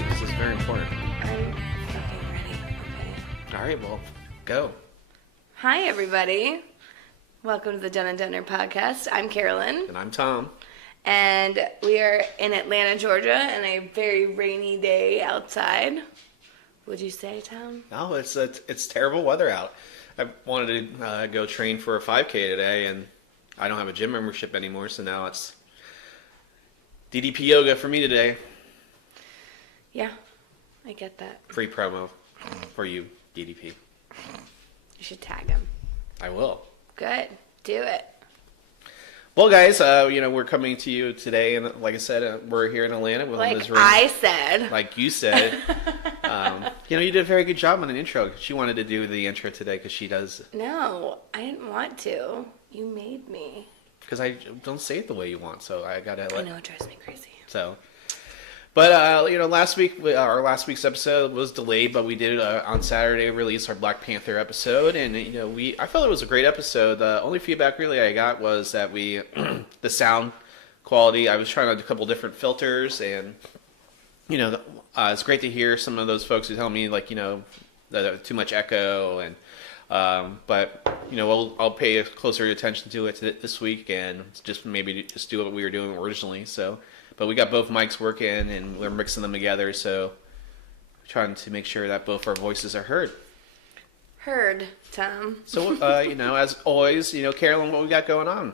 ready. This is very important. I'm fucking ready. Okay. All right, well, go. Hi, everybody. Welcome to the Dun and Dunner podcast. I'm Carolyn, And I'm Tom. and we are in Atlanta, Georgia, on a very rainy day outside. Would you say, Tom? No, it's terrible weather out. I wanted to go train for a 5K today, and I don't have a gym membership anymore, so now it's DDP yoga for me today. Yeah, I get that. Free promo for you, DDP. You should tag him. I will. Good. Do it. Well, guys, we're coming to you today, and like I said, we're here in Atlanta with Like Liz Ring. I said. Like you said. You did a very good job on an intro. She wanted to do the intro today because she does. No, I didn't want to. You made me. Because I don't say it the way you want, so I gotta let. I know, it drives me crazy. So, but last week our last week's episode was delayed, but we did on Saturday release our Black Panther episode, and I felt it was a great episode. The only feedback really I got was that the sound quality. I was trying out a couple different filters, and it's great to hear some of those folks who tell me that too much echo and. But I'll pay closer attention to it this week and just do what we were doing originally. So, but we got both mics working and we're mixing them together. So, trying to make sure that both our voices are heard. Heard, Tom. So, as always, Carolyn, what we got going on?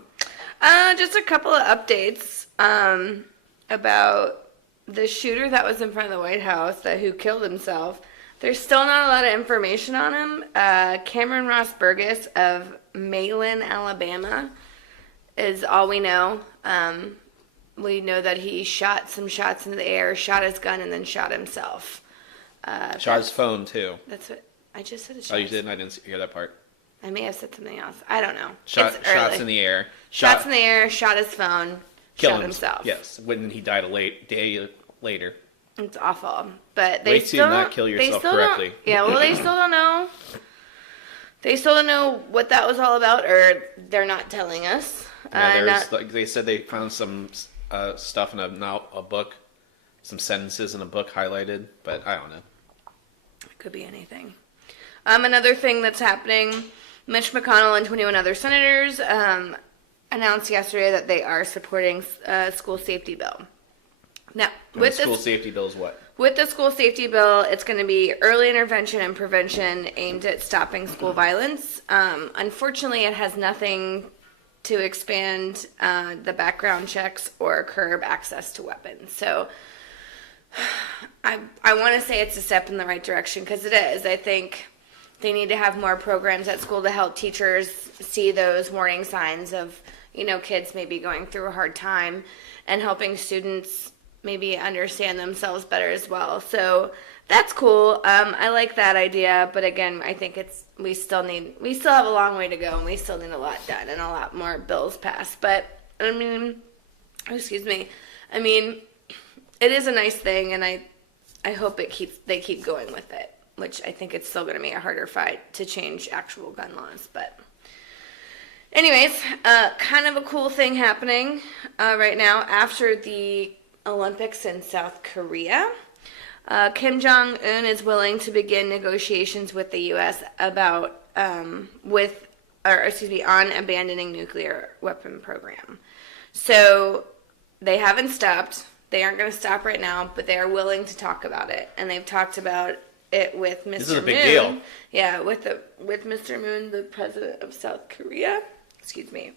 Just a couple of updates about the shooter that was in front of the White House who killed himself. There's still not a lot of information on him. Cameron Ross Burgess of Maylin, Alabama is all we know. We know that he shot some shots into the air, shot his gun, and then shot himself. Shot his phone, too. That's what I just said. Oh, you didn't? I didn't hear that part. I may have said something else. I don't know. Shots in the air. Shots in the air, shot his phone, shot himself. Yes, when he died a day later. It's awful, but they still not kill yourself correctly. Yeah, well, they still don't know. They still don't know what that was all about, or they're not telling us. Yeah, they said they found some stuff in a book, some sentences in a book highlighted, but I don't know. It could be anything. Another thing that's happening: Mitch McConnell and 21 other senators announced yesterday that they are supporting a school safety bill. Now, with the school safety bill is what? With the school safety bill, it's going to be early intervention and prevention aimed at stopping school violence. Unfortunately, it has nothing to expand the background checks or curb access to weapons. So I want to say it's a step in the right direction because it is. I think they need to have more programs at school to help teachers see those warning signs of, kids maybe going through a hard time and helping students maybe understand themselves better as well. So that's cool. I like that idea, but again, I think we still have a long way to go, and we still need a lot done and a lot more bills passed. But it is a nice thing, and I hope they keep going with it, which I think it's still going to be a harder fight to change actual gun laws. But anyways, kind of a cool thing happening right now after the Olympics in South Korea. Kim Jong-un is willing to begin negotiations with the U.S. about on abandoning nuclear weapon program. So they haven't stopped. They aren't going to stop right now, but they are willing to talk about it, and they've talked about it with Mr. Moon. This is a big deal. Yeah, with Mr. Moon, the president of South Korea. Excuse me.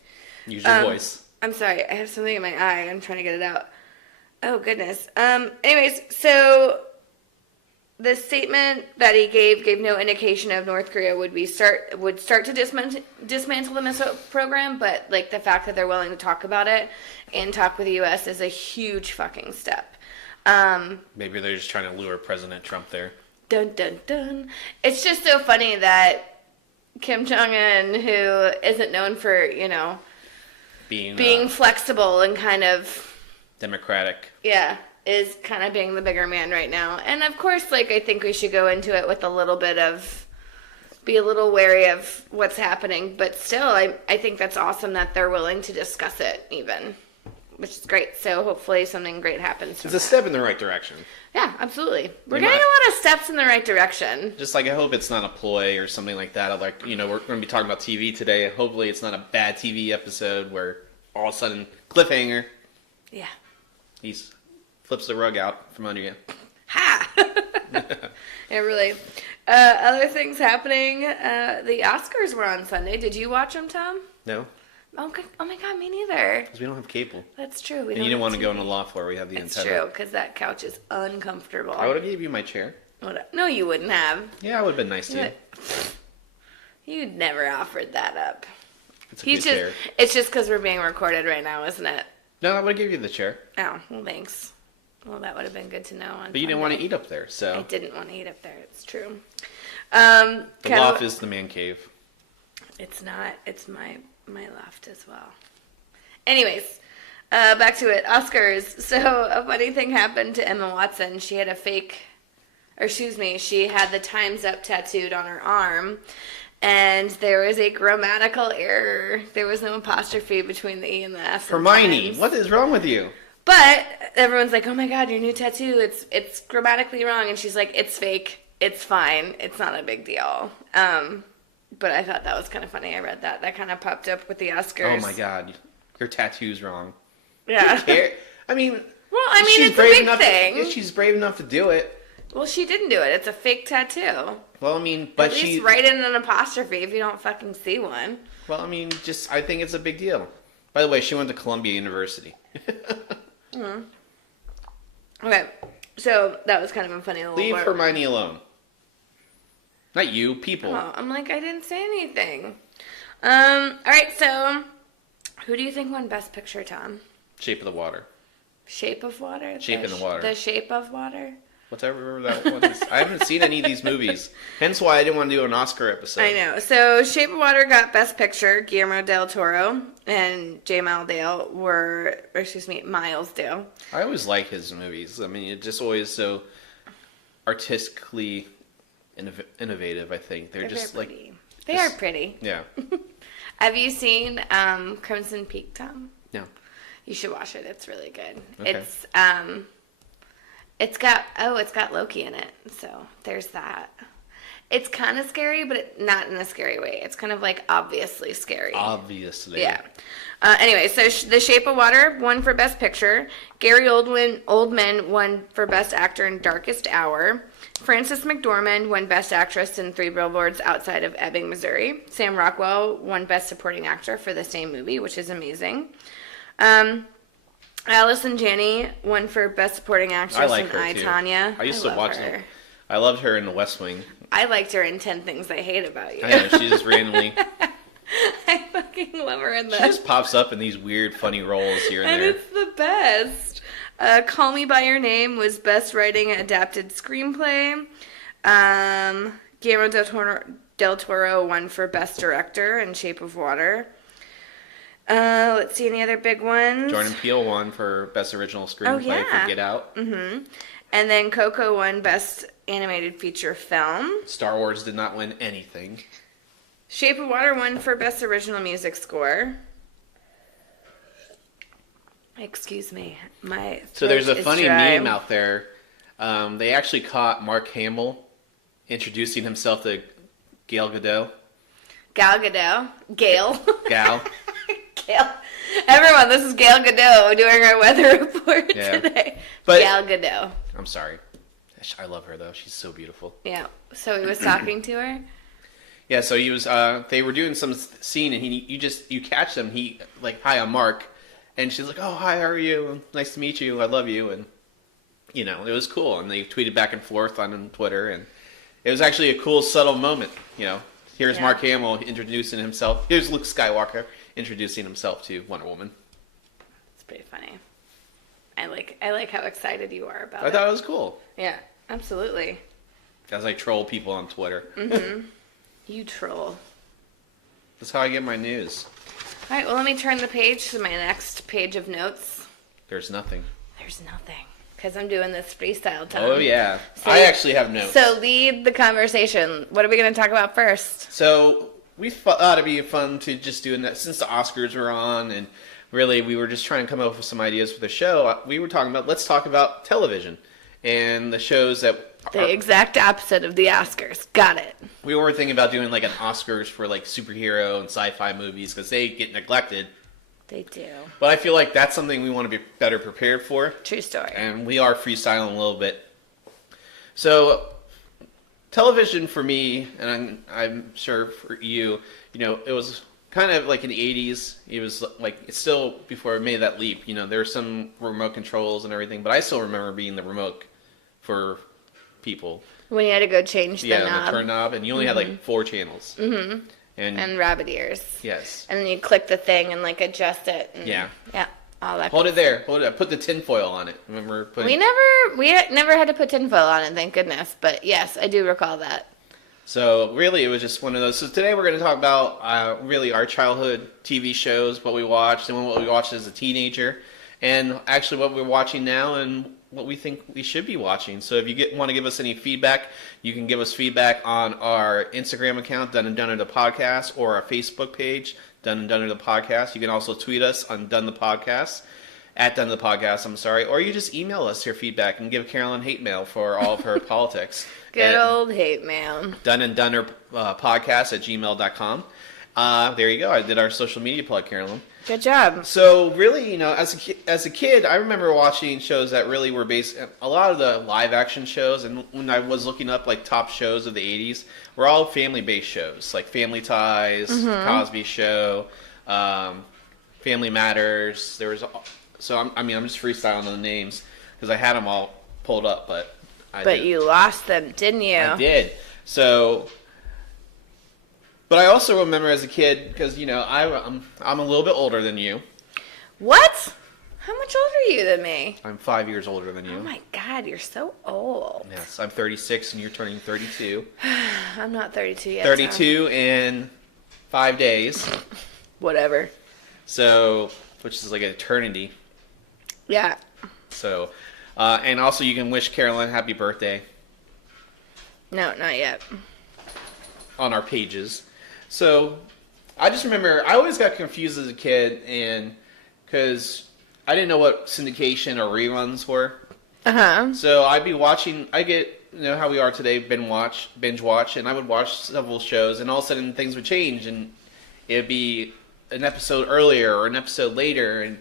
Use your voice. I'm sorry. I have something in my eye. I'm trying to get it out. Oh, goodness. Anyways, so the statement that he gave no indication of North Korea would start to dismantle the missile program, but the fact that they're willing to talk about it and talk with the U.S. is a huge fucking step. Maybe they're just trying to lure President Trump there. Dun, dun, dun. It's just so funny that Kim Jong-un, who isn't known for, being flexible and kind of democratic. Yeah, is kind of being the bigger man right now. And of course, I think we should go into it with a little bit of, be a little wary of what's happening. But still, I think that's awesome that they're willing to discuss it even. which is great. So hopefully something great happens. It's a step in the right direction. Yeah, absolutely. We're getting a lot of steps in the right direction. Just like I hope it's not a ploy or something like that. Like, we're going to be talking about TV today. Hopefully it's not a bad TV episode where all of a sudden, cliffhanger. Yeah. He flips the rug out from under you. Ha! Yeah, really. Other things happening. The Oscars were on Sunday. Did you watch them, Tom? No. Oh my God, me neither. Because we don't have cable. That's true. And you didn't want to go in the loft where we have the It's antenna. true, because that couch is uncomfortable. I would have gave you my chair. No, you wouldn't have. Yeah, I would have been nice to you. You'd never offered that up. It's a good chair. It's just because we're being recorded right now, isn't it? No, I would have given you the chair. Oh, well, thanks. Well, that would have been good to know. But you didn't want to eat up there, so. I didn't want to eat up there. It's true. The loft is the man cave. It's not. It's my loft as well. Anyways, back to it. Oscars. So a funny thing happened to Emma Watson. She had she had the Time's Up tattooed on her arm. And there was a grammatical error. There was no apostrophe between the E and the S. Hermione, what is wrong with you? But everyone's like, oh my God, your new tattoo, it's grammatically wrong. And she's like, it's fake. It's fine. It's not a big deal. But I thought that was kind of funny. I read that. That kind of popped up with the Oscars. Oh my God, your tattoo's wrong. Yeah. I mean, it's a big thing. If she's brave enough to do it. Well, she didn't do it. It's a fake tattoo. Well, I mean, but At least write in an apostrophe if you don't fucking see one. Well, I mean, I think it's a big deal. By the way, she went to Columbia University. Mm-hmm. Okay, so that was kind of a funny little Leave blurb. Hermione alone. Not you, people. Oh, I'm like, I didn't say anything. All right, so who do you think won Best Picture, Tom? Shape of the Water. Shape of Water? Shape in the Water. The Shape of Water? Whatever that one is. I haven't seen any of these movies. Hence why I didn't want to do an Oscar episode. I know. So Shape of Water got Best Picture. Guillermo del Toro and Miles Dale. I always like his movies. I mean, it's just always so artistically innovative, I think. They're just very like... pretty. They are pretty. Yeah. Have you seen Crimson Peak, Tom? No. You should watch it. It's really good. Okay. It's got Loki in it, so there's that. It's kind of scary, but not in a scary way. It's kind of like obviously scary. Obviously. Yeah. Anyway, so The Shape of Water won for Best Picture. Gary Oldman won for Best Actor in Darkest Hour. Frances McDormand won Best Actress in Three Billboards Outside of Ebbing, Missouri. Sam Rockwell won Best Supporting Actor for the same movie, which is amazing. Allison Janney won for Best Supporting Actress I like in her I, too. Tonya. I used to watch her. them. I loved her in The West Wing. I liked her in 10 Things I Hate About You. I know, she just randomly... I fucking love her in that. She just pops up in these weird, funny roles here and And there. it's the best. Call Me By Your Name was Best Writing Adapted Screenplay. Guillermo del Toro won for Best Director in Shape of Water. Let's see, any other big ones? Jordan Peele won for Best Original Screenplay for Get Out. Mm-hmm. And then Coco won Best Animated Feature Film. Star Wars did not win anything. Shape of Water won for Best Original Music Score. Excuse me, my So there's a throat is funny dry. meme out there. They actually caught Mark Hamill introducing himself to Gal Gadot. Gal Gadot. Gail. Gal. Gail. Everyone, this is Gail Gadot doing our weather report today. But- Gal Gadot. I'm sorry. I love her though. She's so beautiful. Yeah. So he was talking to her. Yeah. So he was. They were doing some scene, and you catch them. He like, hi, I'm Mark, and she's like, oh, hi, how are you? Nice to meet you. I love you, and it was cool. And they tweeted back and forth on Twitter, and it was actually a cool, subtle moment. Here's Yeah. Mark Hamill introducing himself. Here's Luke Skywalker introducing himself to Wonder Woman. It's pretty funny. I like how excited you are about I it. thought it was cool. Yeah, absolutely. As I troll people on Twitter. Mm-hmm. You troll. That's how I get my news. All right, well, let me turn the page to my next page of notes. There's nothing. There's nothing. Because I'm doing this freestyle time. Oh, yeah. So- I actually have notes. So lead the conversation. What are we going to talk about first? So we thought it'd be fun to just do that since the Oscars were on, and really we were just trying to come up with some ideas for the show. We were talking about, let's talk about television and the shows that The exact opposite of the Oscars. Got it. we were thinking about doing like an Oscars for like superhero and sci-fi movies because they get neglected. They do. But I feel like that's something we want to be better prepared for. True story. And we are freestyling a little bit. So, television for me, and I'm sure for you, it was kind of like in the 80s. It was like, it's still before I made that leap. There were some remote controls and everything, but I still remember being the remote for people. When you had to go change the knob. The turn knob, and you only had like 4 channels. Mm-hmm. And rabbit ears. Yes. And then you click the thing and like adjust it. And, Yeah. Yeah. All that. Hold it there. Hold it. Put the tinfoil on it. Remember putting... We never had to put tinfoil on it, thank goodness. But yes, I do recall that. So really, it was just one of those. So today we're going to talk about really our childhood TV shows, what we watched, and what we watched as a teenager, and actually what we're watching now and what we think we should be watching. So if you want to give us any feedback, you can give us feedback on our Instagram account, Done and Dunner the Podcast, or our Facebook page, Done and Dunner the Podcast. You can also tweet us on Done the Podcast, at Done the Podcast, I'm sorry, or you just email us your feedback and give Carolyn hate mail for all of her politics. Good old hate mail. Done and Dunner Podcast at gmail.com. There you go. I did our social media plug, Carolyn. Good job. So really, as a kid, I remember watching shows that really were based. A lot of the live action shows, and when I was looking up like top shows of the '80s, were all family based shows, like Family Ties, Cosby Show, Family Matters. There was, so I'm just freestyling on the names because I had them all pulled up, but you lost them, didn't you? I did. So. But I also remember as a kid, because, I'm a little bit older than you. What? How much older are you than me? I'm 5 years older than you. Oh my God, you're so old. Yes, I'm 36 and you're turning 32. I'm not 32 yet. 32 in 5 days. Whatever. So, which is like an eternity. Yeah. So, and also you can wish Carolyn happy birthday. No, not yet. On our pages. So, I just remember, I always got confused as a kid, and because I didn't know what syndication or reruns were. Uh-huh. So I'd be watching, how we are today, binge watch, and I would watch several shows, and all of a sudden things would change, and it'd be an episode earlier or an episode later, and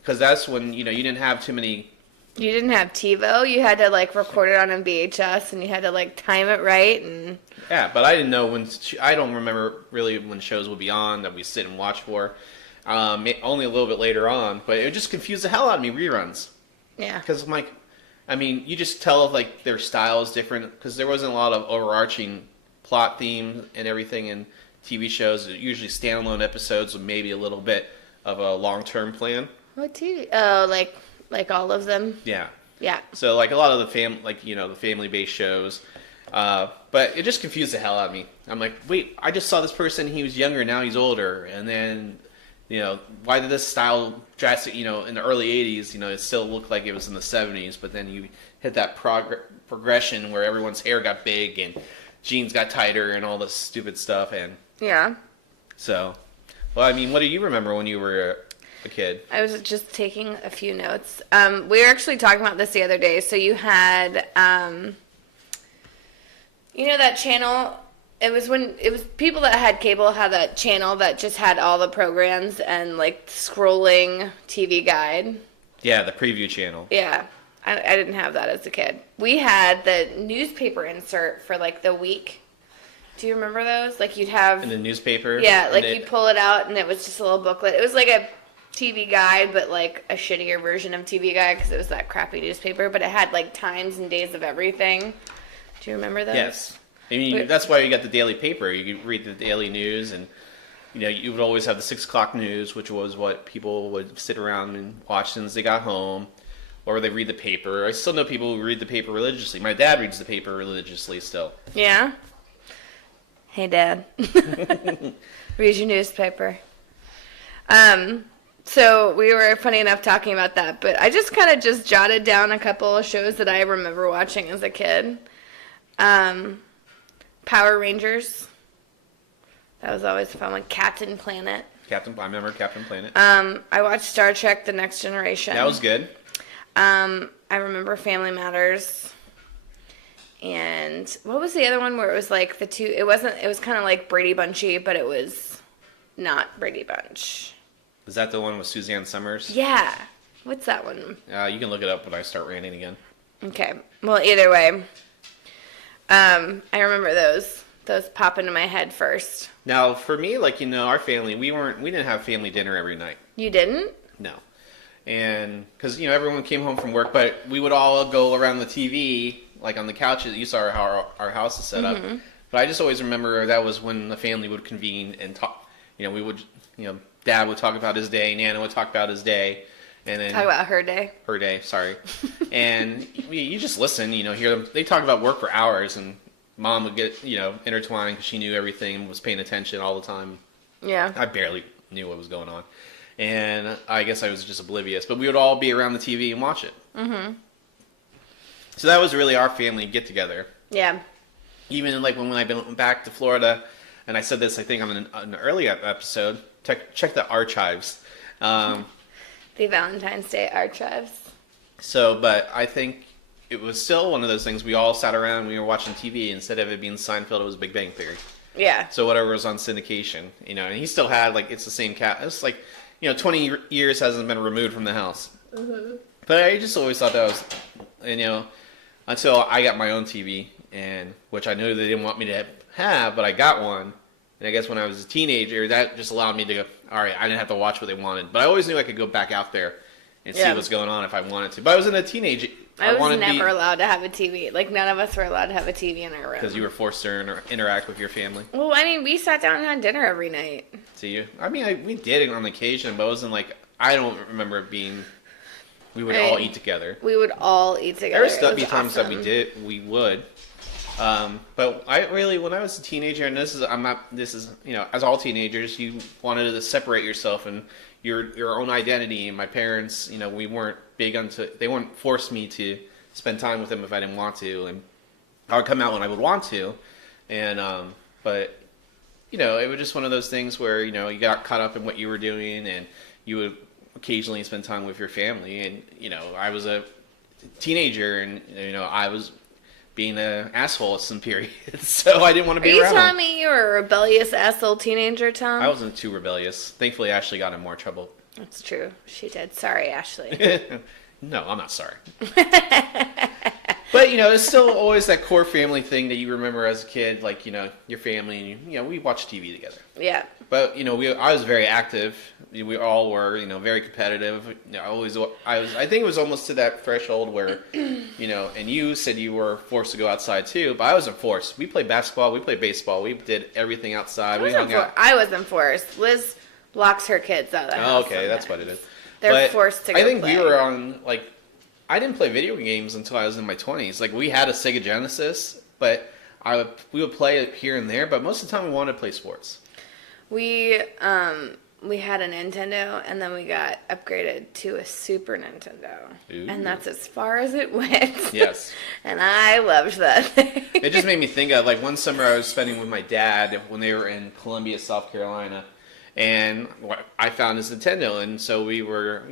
because that's when, you didn't have too many. You didn't have TiVo. You had to record it on a VHS, and you had to time it right. And yeah, but I didn't know I don't remember really when shows would be on that we sit and watch for. Only a little bit later on, but it would just confuse the hell out of me, reruns. Yeah. Because you just tell their style is different because there wasn't a lot of overarching plot theme and everything in TV shows. Usually standalone episodes with maybe a little bit of a long-term plan. What TV? Oh, like all of them? Yeah. Yeah. So a lot of the the family-based shows, but it just confused the hell out of me. I'm like, wait, I just saw this person. He was younger, now he's older, and then why did this style drastic? In the early '80s, it still looked like it was in the '70s, but then you hit that progression where everyone's hair got big and jeans got tighter and all this stupid stuff, and yeah. So, what do you remember when you were a kid? I was just taking a few notes. We were actually talking about this the other day. So you had, that channel. It was people that had cable had that channel that just had all the programs and scrolling TV guide. Yeah, the preview channel. Yeah, I didn't have that as a kid. We had the newspaper insert for the week. Do you remember those? You'd have in the newspaper. Yeah, you'd pull it out and it was just a little booklet. It was like a TV Guide, but a shittier version of TV Guide because it was that crappy newspaper. But it had times and days of everything. Do you remember those? Yes. That's why you got the daily paper. You could read the daily news, and you would always have the 6 o'clock news, which was what people would sit around and watch as soon as they got home, or they read the paper. I still know people who read the paper religiously. My dad reads the paper religiously still. Yeah. Hey, Dad. Read your newspaper. So we were funny enough talking about that, but I just kind of just jotted down a couple of shows that I remember watching as a kid. Power Rangers. That was always fun. Captain Planet. I remember Captain Planet. I watched Star Trek: The Next Generation. That was good. I remember Family Matters. And what was the other one where it was like the two? It was kind of like Brady Bunchy, but it was not Brady Bunch. Is that the one with Suzanne Summers? Yeah. What's that one? You can look it up when I start ranting again. Okay. Well, either way, I remember those pop into my head first. Now, for me, like, our family, we didn't have family dinner every night. You didn't? No. And because everyone came home from work, but we would all go around the TV, like on the couches. You saw how our house is set up. But I just always remember that was when the family would convene and talk. We would, Dad would talk about his day, Nana would talk about his day, and then talk about her day. Her day, sorry. And you just listen, hear them. They talk about work for hours, and Mom would get intertwined because she knew everything and was paying attention all the time. Yeah. I barely knew what was going on. And I guess I was just oblivious. But we would all be around the TV and watch it. Mm-hmm. So that was really our family get-together. Yeah. Even like when I went back to Florida, and I said this, I think, on an earlier episode, check the archives. The Valentine's Day archives. But I think it was still one of those things. We all sat around and we were watching TV. Instead of it being Seinfeld, it was Big Bang Theory. Yeah. So whatever was on syndication, and he still had, like, it's the same cat. It's like, 20 years hasn't been removed from the house. Mm-hmm. But I just always thought that was, until I got my own TV, and which I knew they didn't want me to have, but I got one. And I guess when I was a teenager, that just allowed me to go, all right, I didn't have to watch what they wanted. But I always knew I could go back out there and see what's going on if I wanted to. But I was in a teenage. I was never allowed to have a TV. Like, none of us were allowed to have a TV in our room. Because you were forced to interact with your family? Well, I mean, we sat down and had dinner every night. See, we did it on occasion, but it wasn't like, I don't remember it being, we would all eat together. We would all eat together. There would still be times that we would. But I really, when I was a teenager, and as all teenagers, you wanted to separate yourself and your own identity. And my parents, we weren't big they wouldn't force me to spend time with them if I didn't want to, and I would come out when I would want to. And but it was just one of those things where you got caught up in what you were doing, and you would occasionally spend time with your family. And I was a teenager, and I was being an asshole at some periods, so I didn't want to be around. Are you telling me you were a rebellious asshole teenager, Tom? I wasn't too rebellious. Thankfully, Ashley got in more trouble. That's true. She did. Sorry, Ashley. No, I'm not sorry. But, it's still always that core family thing that you remember as a kid, like, your family, and, we watch TV together. Yeah. But, I was very active. We all were, very competitive. I think it was almost to that threshold where, and you said you were forced to go outside too, but I wasn't forced. We played basketball, we played baseball, we did everything outside. We hung out. I wasn't forced. Liz locks her kids out of the house. Oh, okay, that's what it is. They're forced to go play. I think we were on, like, I didn't play video games until I was in my 20s. Like, we had a Sega Genesis, but we would play it here and there, but most of the time we wanted to play sports. We had a Nintendo, and then we got upgraded to a Super Nintendo. Ooh. And that's as far as it went. Yes. And I loved that thing. It just made me think of, like, one summer I was spending with my dad when they were in Columbia, South Carolina. And I found this Nintendo, and so we were,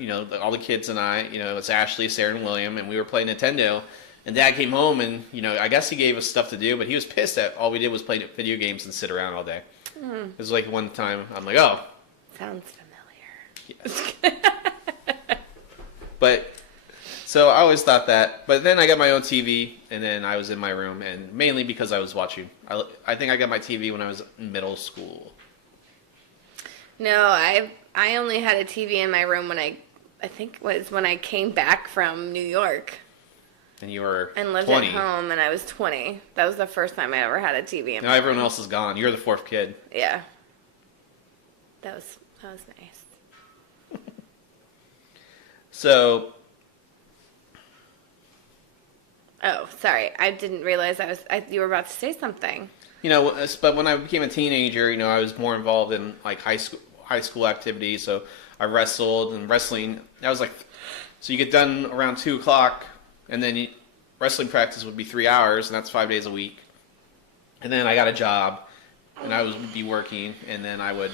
all the kids and I, it's Ashley, Sarah, and William, and we were playing Nintendo. And Dad came home, and, I guess he gave us stuff to do, but he was pissed that all we did was play video games and sit around all day. Mm. It was like one time, I'm like, oh. Sounds familiar. Yes. But, so I always thought that. But then I got my own TV, and then I was in my room, and mainly because I was watching. I think I got my TV when I was in middle school. No, I only had a TV in my room when I think was when I came back from New York. And you were and lived 20. At home, and I was 20. That was the first time I ever had a TV in my room. Now everyone room. else is gone. You're the fourth kid. Yeah. That was nice. So. Oh, sorry. I didn't realize you were about to say something. But when I became a teenager, I was more involved in, like, high school activities. So I wrestled, and wrestling, that was like, so you get done around 2 o'clock, and then wrestling practice would be 3 hours, and that's 5 days a week. And then I got a job and I would be working, and then I would,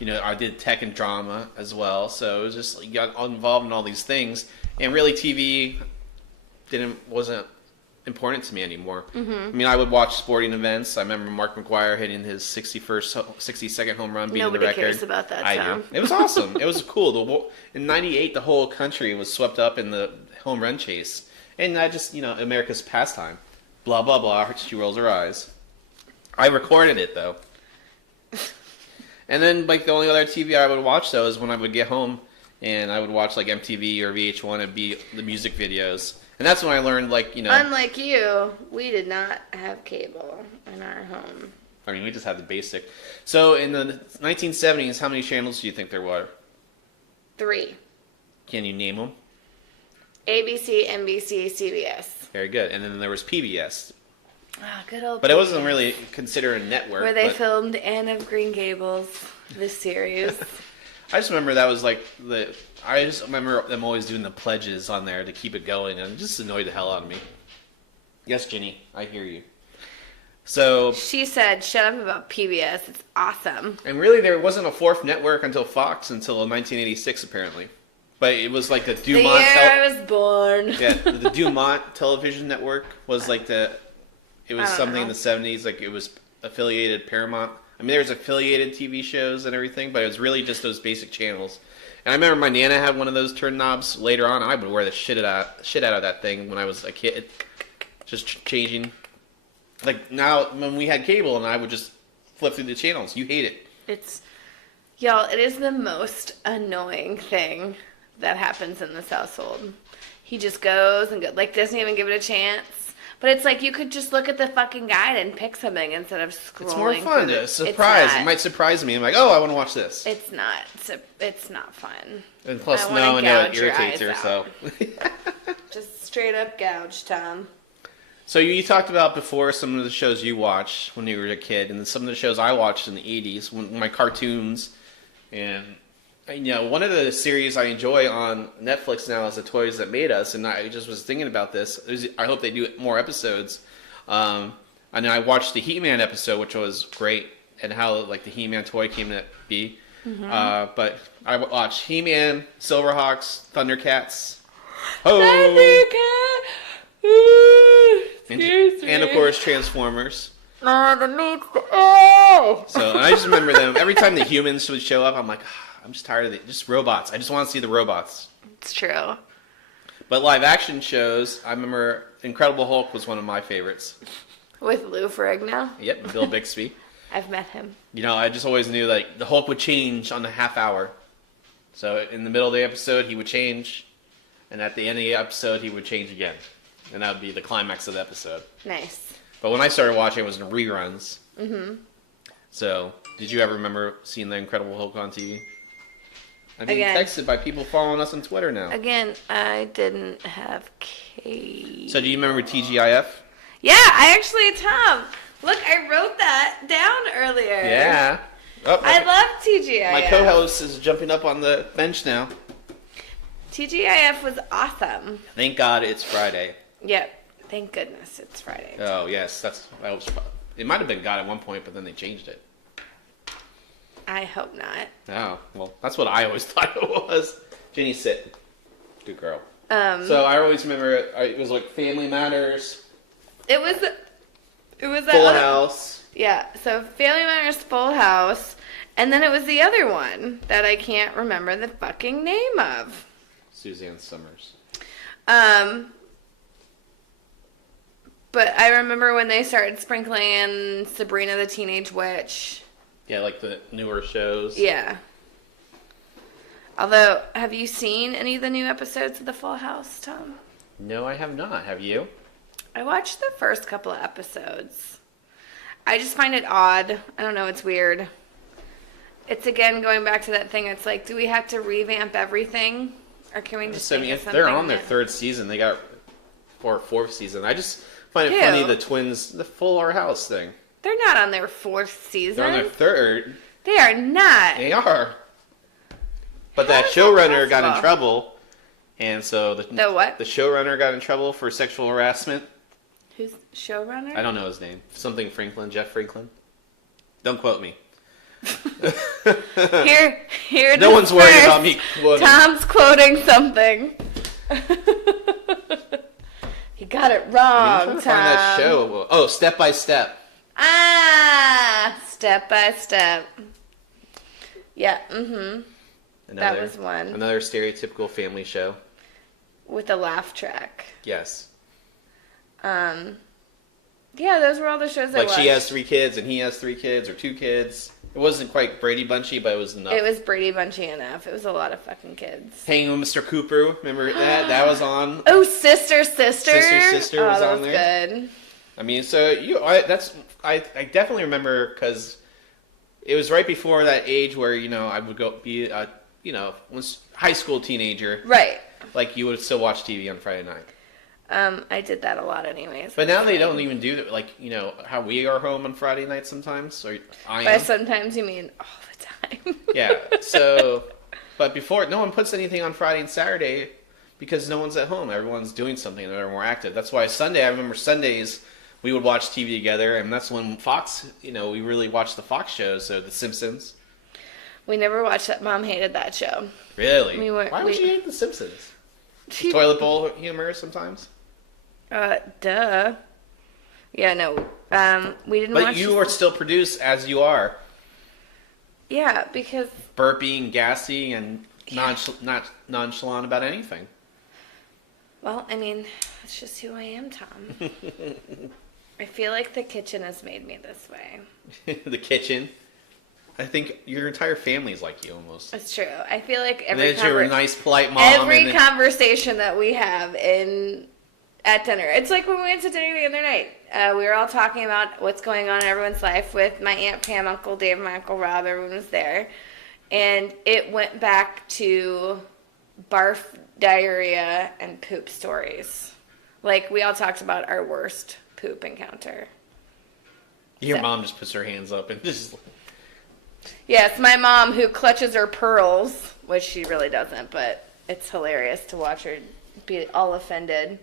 I did tech and drama as well. So it was just you got involved in all these things, and really TV wasn't important to me anymore. I mean, I would watch sporting events. I remember Mark McGwire hitting his 60-second home run, beating Nobody the record. cares about that, I Tom. do. It was awesome. It was cool. In '98, the whole country was swept up in the home run chase, and I just, America's pastime. Blah blah blah. She rolls her eyes. I recorded it though, and then like the only other TV I would watch though is when I would get home and I would watch like MTV or VH1 and be the music videos. And that's when I learned, Unlike you, we did not have cable in our home. I mean, we just had the basic. So in the 1970s, how many channels do you think there were? 3. Can you name them? ABC, NBC, CBS. Very good. And then there was PBS. Ah, good old But it wasn't PBS. really considered a network. Where they but filmed Anne of Green Gables, the series. I just remember that was I just remember them always doing the pledges on there to keep it going, and it just annoyed the hell out of me. Yes, Ginny, I hear you. So, She said, shut up about PBS. It's awesome. and really there wasn't a fourth network until Fox until 1986 apparently. But it was like the The Dumont year I was born. yeah, the Dumont television network was like it was I don't something in know. the 70s, like it was affiliated Paramount. I mean, there was affiliated TV shows and everything, but it was really just those basic channels. And I remember my Nana had one of those turn knobs later on. I would wear the shit out of that thing when I was a kid, just changing. Like now, when we had cable, and I would just flip through the channels. You hate it. Y'all, it is the most annoying thing that happens in this household. He just goes and doesn't even give it a chance. But it's like you could just look at the fucking guide and pick something instead of scrolling. It's more fun through to It's surprise. not. It might surprise me. I'm like, oh, I want to watch this. It's not. It's not fun. And plus, I wanna no, it gouge your irritates her. eyes So. Just straight up gouge, Tom. So you talked about before some of the shows you watched when you were a kid, and some of the shows I watched in the '80s, when my cartoons, and one of the series I enjoy on Netflix now is The Toys That Made Us, and I just was thinking about this. I hope they do more episodes. And I watched the He-Man episode, which was great, and how the He-Man toy came to be. But I watched He-Man, Silverhawks, Thundercats. And of course Transformers. So and I just remember them every time the humans would show up. I'm like, I'm just tired of just robots. I just want to see the robots. It's true. But live action shows, I remember Incredible Hulk was one of my favorites. With Lou Ferrigno. Yep, Bill Bixby. I've met him. I just always knew the Hulk would change on the half hour. So in the middle of the episode, he would change, and at the end of the episode, he would change again, and that would be the climax of the episode. Nice. But when I started watching, it was in reruns. Mm-hmm. So, did you ever remember seeing the Incredible Hulk on TV? I'm being texted by people following us on Twitter now. Again, I didn't have cable. So, do you remember TGIF? Yeah, Tom, look, I wrote that down earlier. Yeah. Oh, I love TGIF. my co-host is jumping up on the bench now. TGIF was awesome. Thank God it's Friday. Yep. Thank goodness it's Friday. Oh, yes. It might have been God at one point, but then they changed it. I hope not. Oh, well, that's what I always thought it was. Jenny, sit. Good girl. So I always remember it was like Family Matters, It was that Full other- House. Yeah, so Family Matters, Full House, and then it was the other one that I can't remember the fucking name of. Suzanne Summers. But I remember when they started sprinkling in Sabrina the Teenage Witch. Yeah, like the newer shows. Yeah. Although, have you seen any of the new episodes of The Full House, Tom? No, I have not. Have you? I watched the first couple of episodes. I just find it odd. I don't know, it's weird. It's again going back to that thing. It's like, do we have to revamp everything? Or can we just So, I mean, think of if something they're on their that- third season, they got or fourth season. I just find it Who? funny the twins, the Full Our House thing. They're not on their fourth season. They're on their third. They are not. They are. But How that is that showrunner got in possible? trouble, and so The what? The showrunner got in trouble for sexual harassment. Who's showrunner? I don't know his name. Something Franklin, Jeff Franklin. Don't quote me. Here. No one's worried about me quoting. Tom's quoting something. He got it wrong, I'm trying to Tom. find that show. Oh, Step by Step. Ah, Step by Step. Yeah, that was one. Another stereotypical family show. With a laugh track. Yes. Yeah, those were all the shows I Like watched. she has 3 kids and he has 3 kids or 2 kids. It wasn't quite Brady Bunchy, but it was enough. It was Brady Bunchy enough. It was a lot of fucking kids. Hanging with Mr. Cooper. Remember that? That was on. Oh, Sister. Sister was that on was there. good. I mean, so I definitely remember because it was right before that age where I would go be once high school teenager. Right. Like you would still watch TV on Friday night. I did that a lot anyways. But now they don't even do that. Like how we are home on Friday night sometimes. Or I By am. sometimes you mean all the time. Yeah. So, but before no one puts anything on Friday and Saturday because no one's at home. Everyone's doing something. They're more active. That's why Sunday. I remember Sundays we would watch TV together, and that's when Fox. We really watched the Fox shows. So The Simpsons. We never watched that. Mom hated that show. Really? Why would we- you hate The Simpsons? Toilet bowl humor sometimes. Duh. Yeah, no. We didn't But watch. you are still produced as you are. Yeah, because Burpy, gassy, and not nonchalant about anything. well, I mean, that's just who I am, Tom. I feel like the kitchen has made me this way. The kitchen. I think your entire family is like you almost. It's true. I feel like And then you're a nice, polite mom. every and then, conversation that we have at dinner. It's like when we went to dinner the other night. We were all talking about what's going on in everyone's life with my Aunt Pam, Uncle Dave, my Uncle Rob. Everyone was there. And it went back to barf, diarrhea, and poop stories. Like, we all talked about our worst poop encounter. your mom just puts her hands up and just. Yes, my mom, who clutches her pearls, which she really doesn't, but it's hilarious to watch her be all offended.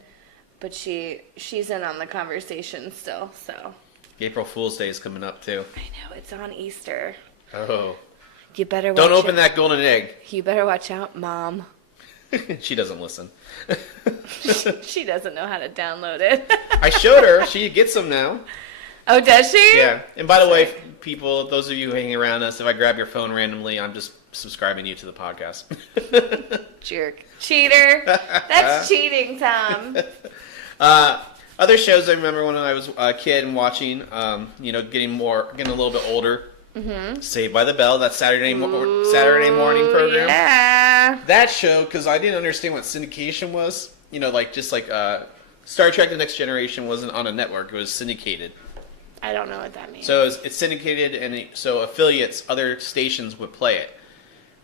But she's in on the conversation still, so. April Fool's Day is coming up too. I know, it's on Easter. Oh. You better watch Don't open out. that golden egg. You better watch out, Mom. She doesn't listen. She doesn't know how to download it. I showed her. She gets them now. Oh, does she? Yeah. And by the way, people, those of you who hang around us, if I grab your phone randomly, I'm just subscribing you to the podcast. Jerk. Cheater. That's cheating, Tom. Other shows I remember when I was a kid and watching, getting a little bit older. Mm-hmm. Saved by the Bell, that Saturday morning program. Yeah. That show, because I didn't understand what syndication was. Star Trek: The Next Generation wasn't on a network; it was syndicated. I don't know what that means. So it's syndicated, and so affiliates, other stations would play it.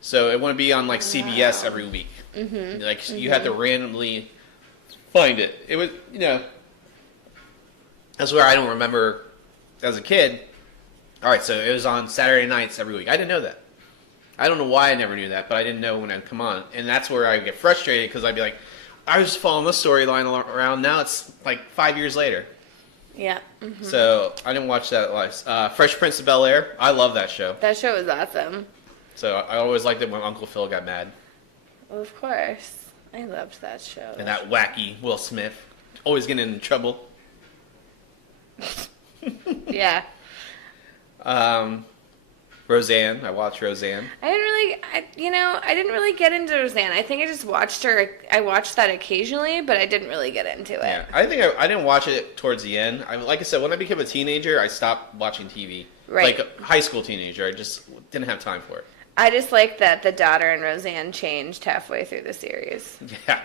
So it wouldn't be on like CBS every week. Mm-hmm. Like you had to randomly find it. It was, that's where I don't remember as a kid. All right, so it was on Saturday nights every week. I didn't know that. I don't know why I never knew that, but I didn't know when I'd come on. And that's where I would get frustrated because I'd be like, I was just following this storyline around. Now it's like 5 years later. Yeah. Mm-hmm. So I didn't watch that live. Fresh Prince of Bel-Air. I love that show. That show was awesome. So I always liked it when Uncle Phil got mad. Well, of course. I loved that show. And that wacky Will Smith. Always getting in trouble. Yeah. Roseanne. I watched Roseanne. I didn't really get into Roseanne. I think I just watched her. I watched that occasionally, but I didn't really get into it. Yeah, I think I didn't watch it towards the end. Like I said, when I became a teenager, I stopped watching TV. Right. Like a high school teenager, I just didn't have time for it. I just like that the daughter in Roseanne changed halfway through the series. Yeah.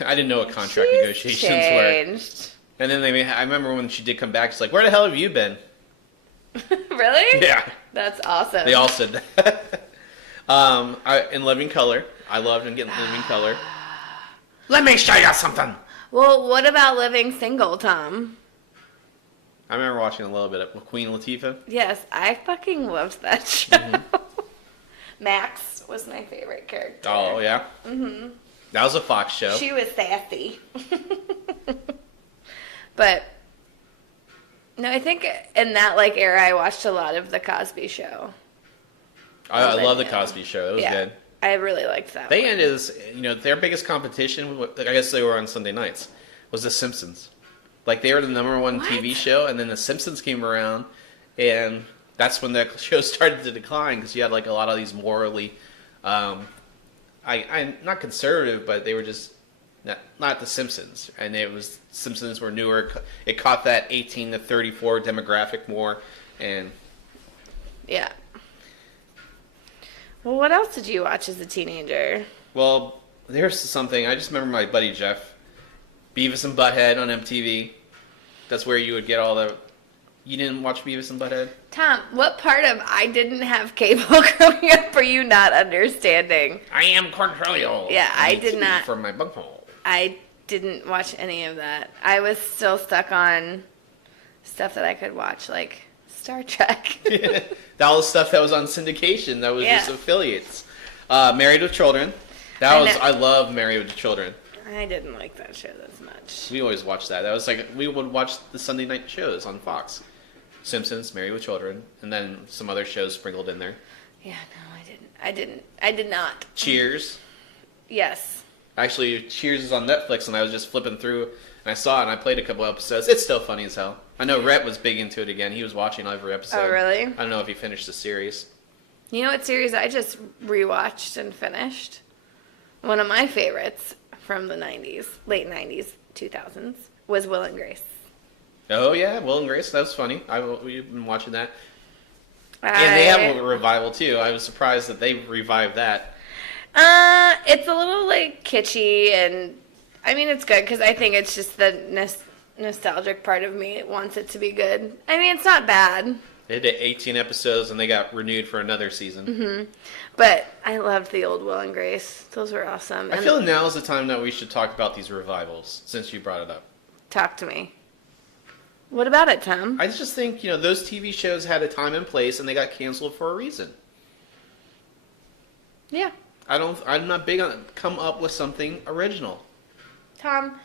I didn't know what contract She's negotiations changed. were. And then I remember when she did come back, she's like, where the hell have you been? Really? Yeah. That's awesome. They all said that. In Living Color. I loved Living Color. Let me show you something. Well, what about Living Single, Tom? I remember watching a little bit of Queen Latifah. Yes, I fucking loved that show. Mm-hmm. Max was my favorite character. Oh, yeah? Mm-hmm. That was a Fox show. She was sassy. But No, I think in that like era, I watched a lot of The Cosby Show. I love the Cosby Show. It was good. I really liked that. They ended as, their biggest competition, I guess they were on Sunday nights, was The Simpsons. Like, they were the number one TV show, and then The Simpsons came around, and that's when the show started to decline, because you had, like, a lot of these morally, I'm not conservative, but they were just not The Simpsons. And Simpsons were newer. It caught that 18 to 34 demographic more, and... Yeah. Well, what else did you watch as a teenager? Well, there's something. I just remember my buddy Jeff, Beavis and Butthead on MTV. That's where you would get all the... You didn't watch Beavis and Butthead? Tom, what part of I didn't have cable growing up are you not understanding? I am Cornelio. Yeah, I did not. From my bunghole. I didn't watch any of that. I was still stuck on stuff that I could watch, like Star Trek. That was stuff that was on syndication. That was just affiliates. Married with Children. I love Married with Children. I didn't like that show as much. We always watched that. That was like, we would watch the Sunday night shows on Fox. Simpsons, Married with Children, and then some other shows sprinkled in there. Yeah, no, I did not. Cheers. Yes. Actually, Cheers is on Netflix, and I was just flipping through, and I saw it, and I played a couple episodes. It's still funny as hell. I know Rhett was big into it again. He was watching every episode. Oh, really? I don't know if he finished the series. You know what series I just rewatched and finished? One of my favorites from the 90s, late 90s, 2000s, was Will and Grace. Oh, yeah, Will and Grace. That was funny. We've been watching that. And they have a revival, too. I was surprised that they revived that. It's a little, like, kitschy, and, I mean, it's good, because I think it's just the nostalgic part of me wants it to be good. I mean, it's not bad. They did 18 episodes, and they got renewed for another season. Mm-hmm. But I loved the old Will and Grace. Those were awesome. I feel now is the time that we should talk about these revivals, since you brought it up. Talk to me. What about it, Tom? I just think, those TV shows had a time and place, and they got canceled for a reason. Yeah. I'm not big on come up with something original. Tom,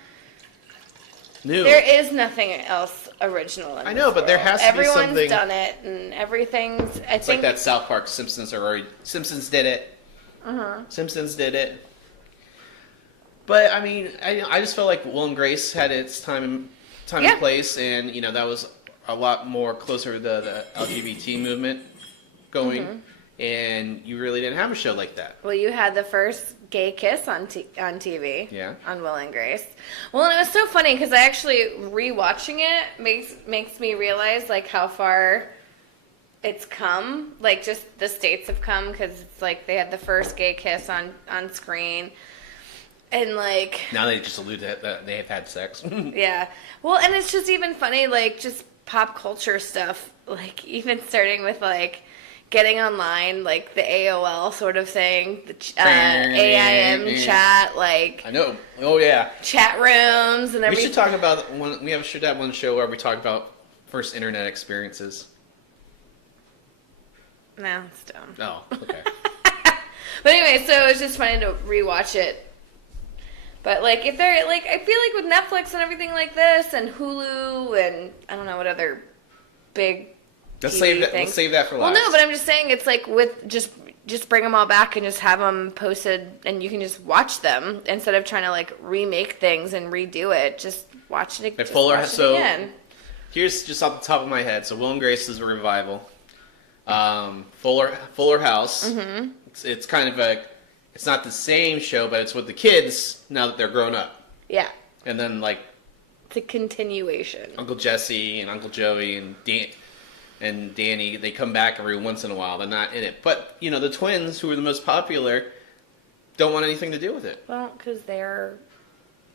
new. There is nothing else original in I know, but there has to be something. Everyone's done it, and everything's... It's like that South Park Simpsons did it. Uh-huh. Simpsons did it. But, I mean, I just felt like Will and Grace had its time and place, and, that was a lot more closer to the LGBT movement going. Mm-hmm. And you really didn't have a show like that. Well, you had the first gay kiss on TV. Yeah. On Will and Grace. Well, and it was so funny because I actually rewatching it makes me realize like how far it's come. Like just the states have come because it's like they had the first gay kiss on screen, and like now they just allude that they have had sex. Yeah. Well, and it's just even funny like just pop culture stuff. Like even starting with like. Getting online, like the AOL sort of thing, the AIM chat, like I know, oh yeah, chat rooms and everything. We should talk about should have one show where we talk about first internet experiences. No, it's dumb. Oh, okay. But anyway, so it was just funny to rewatch it. But like, if they're like, I feel like with Netflix and everything like this, and Hulu, and I don't know what other big. Let's save that for last. Well, no, but I'm just saying it's like with just bring them all back and just have them posted and you can just watch them instead of trying to like remake things and redo it. Just watch it, again. Here's just off the top of my head. So Will and Grace is a revival. Fuller House. Mm-hmm. It's kind of it's not the same show, but it's with the kids now that they're grown up. Yeah. And then like. It's a continuation. Uncle Jesse and Uncle Joey and Danny, they come back every once in a while. They're not in it. But, the twins, who are the most popular, don't want anything to do with it. Well, because they're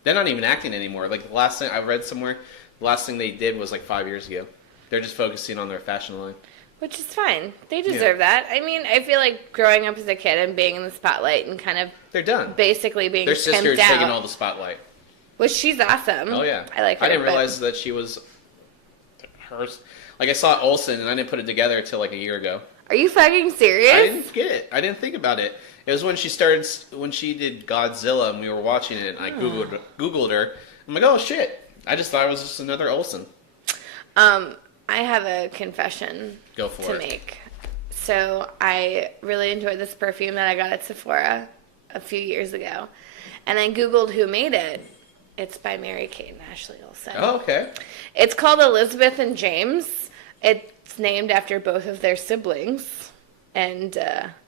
not even acting anymore. Like, the last thing I read somewhere, the last thing they did was, like, 5 years ago. They're just focusing on their fashion line. Which is fine. They deserve that. I mean, I feel like growing up as a kid and being in the spotlight and kind of... They're done. Basically being their sister's pimped out. taking all the spotlight. Which she's awesome. Oh, yeah. I like her. I didn't realize that she was... Like, I saw Olsen, and I didn't put it together until, like, a year ago. Are you fucking serious? I didn't get it. I didn't think about it. It was when she did Godzilla, and we were watching it, and I Googled her. I'm like, oh, shit. I just thought it was just another Olsen. I have a confession Go for to it. make. So I really enjoyed this perfume that I got at Sephora a few years ago. And I Googled who made it. It's by Mary-Kate and Ashley Olsen. Oh, okay. It's called Elizabeth and James. It's named after both of their siblings. And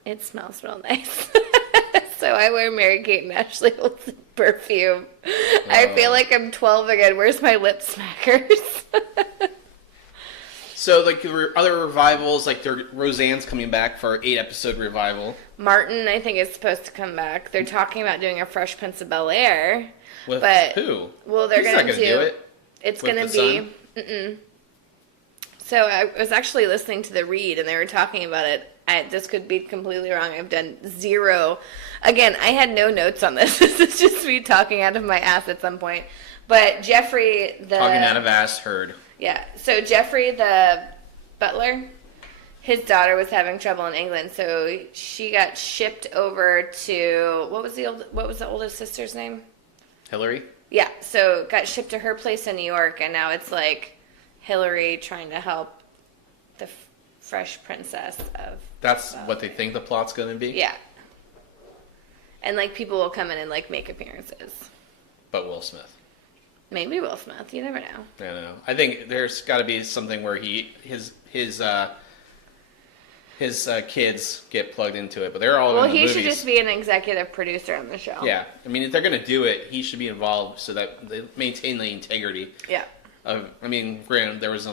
it smells real nice. So I wear Mary-Kate and Ashley Olsen perfume. I feel like I'm 12 again. Where's my lip smackers? So, like, other revivals, like Roseanne's coming back for an 8-episode revival. Martin, I think, is supposed to come back. They're talking about doing a Fresh Prince of Bel-Air. With but, who? Well, they're He's going not to do it. It's with going to the be. So I was actually listening to the read, and they were talking about it. This could be completely wrong. I've done zero. Again, I had no notes on this. This is just me talking out of my ass at some point. But Jeffrey, Talking out of ass, heard. Yeah. So Jeffrey, the butler, his daughter was having trouble in England, so she got shipped over to what was the oldest sister's name? Hillary? Yeah. So got shipped to her place in New York, and now it's like Hillary trying to help the fresh princess of. That's what they think the plot's going to be? Yeah. And like people will come in and like make appearances. But Will Smith. Maybe Will Smith. You never know. I don't know. I think there's got to be something where his kids get plugged into it, but they're all Well, in the he movies. should just be an executive producer on the show. Yeah, I mean, if they're going to do it, he should be involved so that they maintain the integrity. Yeah. I mean, granted, there was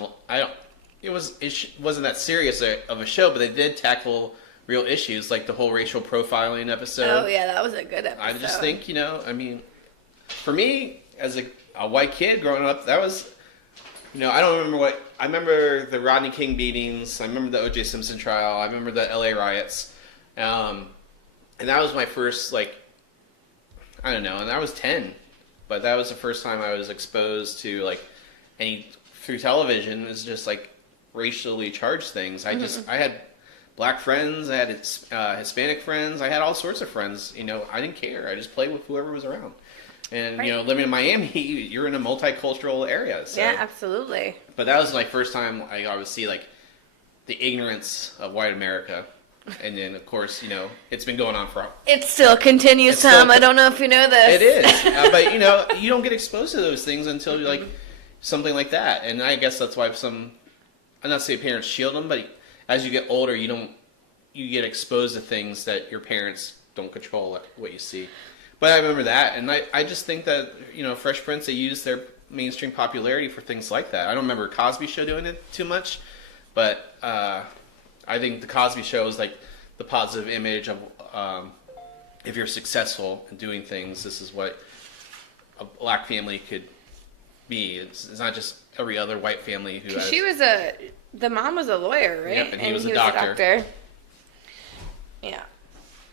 wasn't that serious of a show, but they did tackle real issues like the whole racial profiling episode. Oh yeah, that was a good episode. I just think, I mean, for me as a white kid growing up, that was, I don't remember I remember the Rodney King beatings. I remember the O.J. Simpson trial. I remember the L.A. riots, and that was my first I don't know, and I was 10, but that was the first time I was exposed to through television is just racially charged things. I had black friends, I had Hispanic friends, I had all sorts of friends. I didn't care. I just played with whoever was around. And Right. Living in Miami, you're in a multicultural area. So. Yeah, absolutely. But that was my first time I got to see the ignorance of white America. And then, of course, it's been going on for. It still continues, Tom. I don't know if you know this. It is, but you don't get exposed to those things until you're something like that. And I guess that's why I'm not saying parents shield them, but as you get older, you get exposed to things that your parents don't control what you see. But I remember that, and I just think that Fresh Prince, they use their mainstream popularity for things like that. I don't remember Cosby Show doing it too much, but I think the Cosby Show is the positive image of if you're successful in doing things, this is what a black family could be. It's not just every other white family who has... The mom was a lawyer, right? Yep, and he was a doctor. Yeah.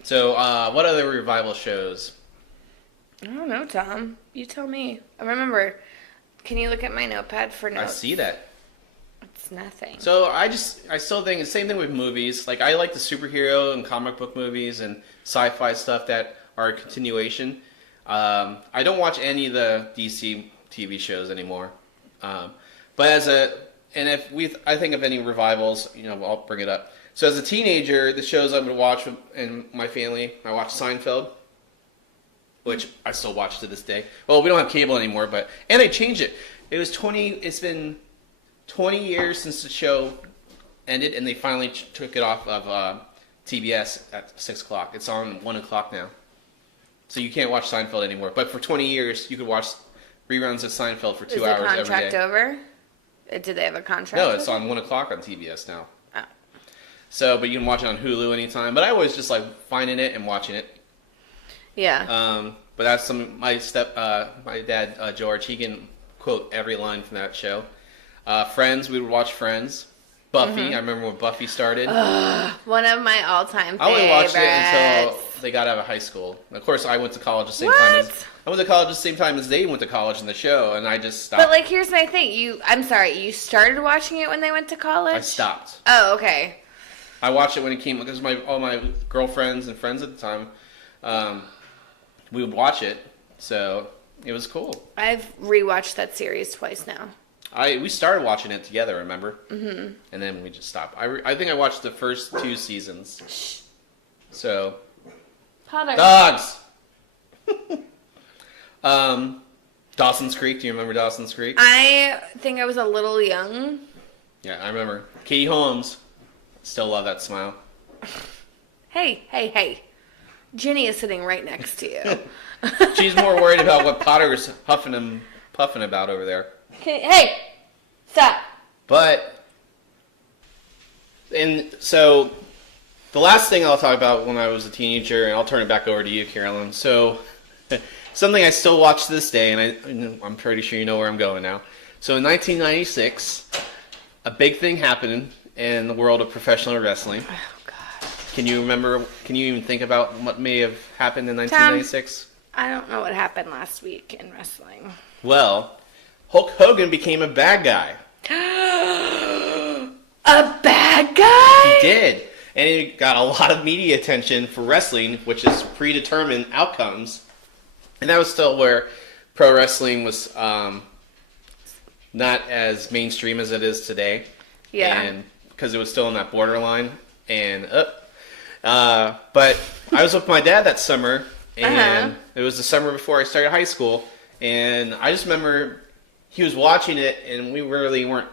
So, what other revival shows? I don't know, Tom. You tell me. I remember. Can you look at my notepad for notes? I see that. It's nothing. So I still think the same thing with movies. I like the superhero and comic book movies and sci-fi stuff that are a continuation. I don't watch any of the DC TV shows anymore. But I think of any revivals, I'll bring it up. So as a teenager, the shows I would watch in my family, I watched Seinfeld, which I still watch to this day. Well, we don't have cable anymore, and I changed it. It's been 20 years since the show ended, and they finally took it off of TBS at 6 o'clock. It's on 1 o'clock now. So you can't watch Seinfeld anymore. But for 20 years, you could watch reruns of Seinfeld for 2 hours every day. Is the contract over? Did they have a contract? No, it's on 1 o'clock on TBS now. Oh. So, but you can watch it on Hulu anytime. But I always just finding it and watching it. Yeah. But that's my dad, Joe Archigan, quote every line from that show. Friends, we would watch Friends. Buffy, I remember when Buffy started. One of my all-time favorites. I only watched it until they got out of high school. Of course, I went to college the same time as I went to college the same time as they went to college in the show, and I just stopped. But here's my thing. I'm sorry. You started watching it when they went to college? I stopped. Oh, okay. I watched it when it came because all my girlfriends and friends at the time, we would watch it, so it was cool. I've rewatched that series twice now. We started watching it together, remember? Mm-hmm. And then we just stopped. I think I watched the first 2 seasons. So, Potter. dogs. Dawson's Creek. Do you remember Dawson's Creek? I think I was a little young. Yeah, I remember. Katie Holmes. Still love that smile. Hey. Ginny is sitting right next to you. She's more worried about what Potter's huffing and puffing about over there. Hey! Stop! But, and so, the last thing I'll talk about when I was a teenager, and I'll turn it back over to you, Carolyn. So, something I still watch to this day, and I'm pretty sure you know where I'm going now. So, in 1996, a big thing happened in the world of professional wrestling. Oh, God. Can you even think about what may have happened in 1996? I don't know what happened last week in wrestling. Well, Hulk Hogan became a bad guy. A bad guy? He did. And he got a lot of media attention for wrestling, which is predetermined outcomes. And that was still where pro wrestling was not as mainstream as it is today. Yeah. And because it was still in that borderline. And but I was with my dad that summer, and it was the summer before I started high school. And I just remember he was watching it, and we really weren't.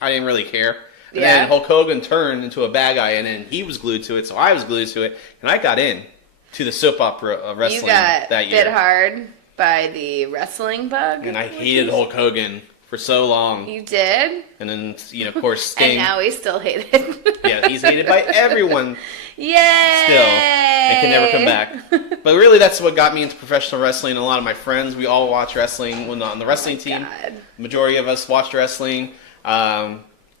I didn't really care. And then Hulk Hogan turned into a bad guy, and then he was glued to it, so I was glued to it, and I got in to the soap opera of wrestling that year. You got bit hard by the wrestling bug. And I hated Hulk Hogan for so long. You did? And then, of course, Sting. And now he's still hated. Yeah, he's hated by everyone. Yay! Still. And can never come back. But really, that's what got me into professional wrestling. A lot of my friends, we all watch wrestling when on the wrestling team. God. The majority of us watched wrestling.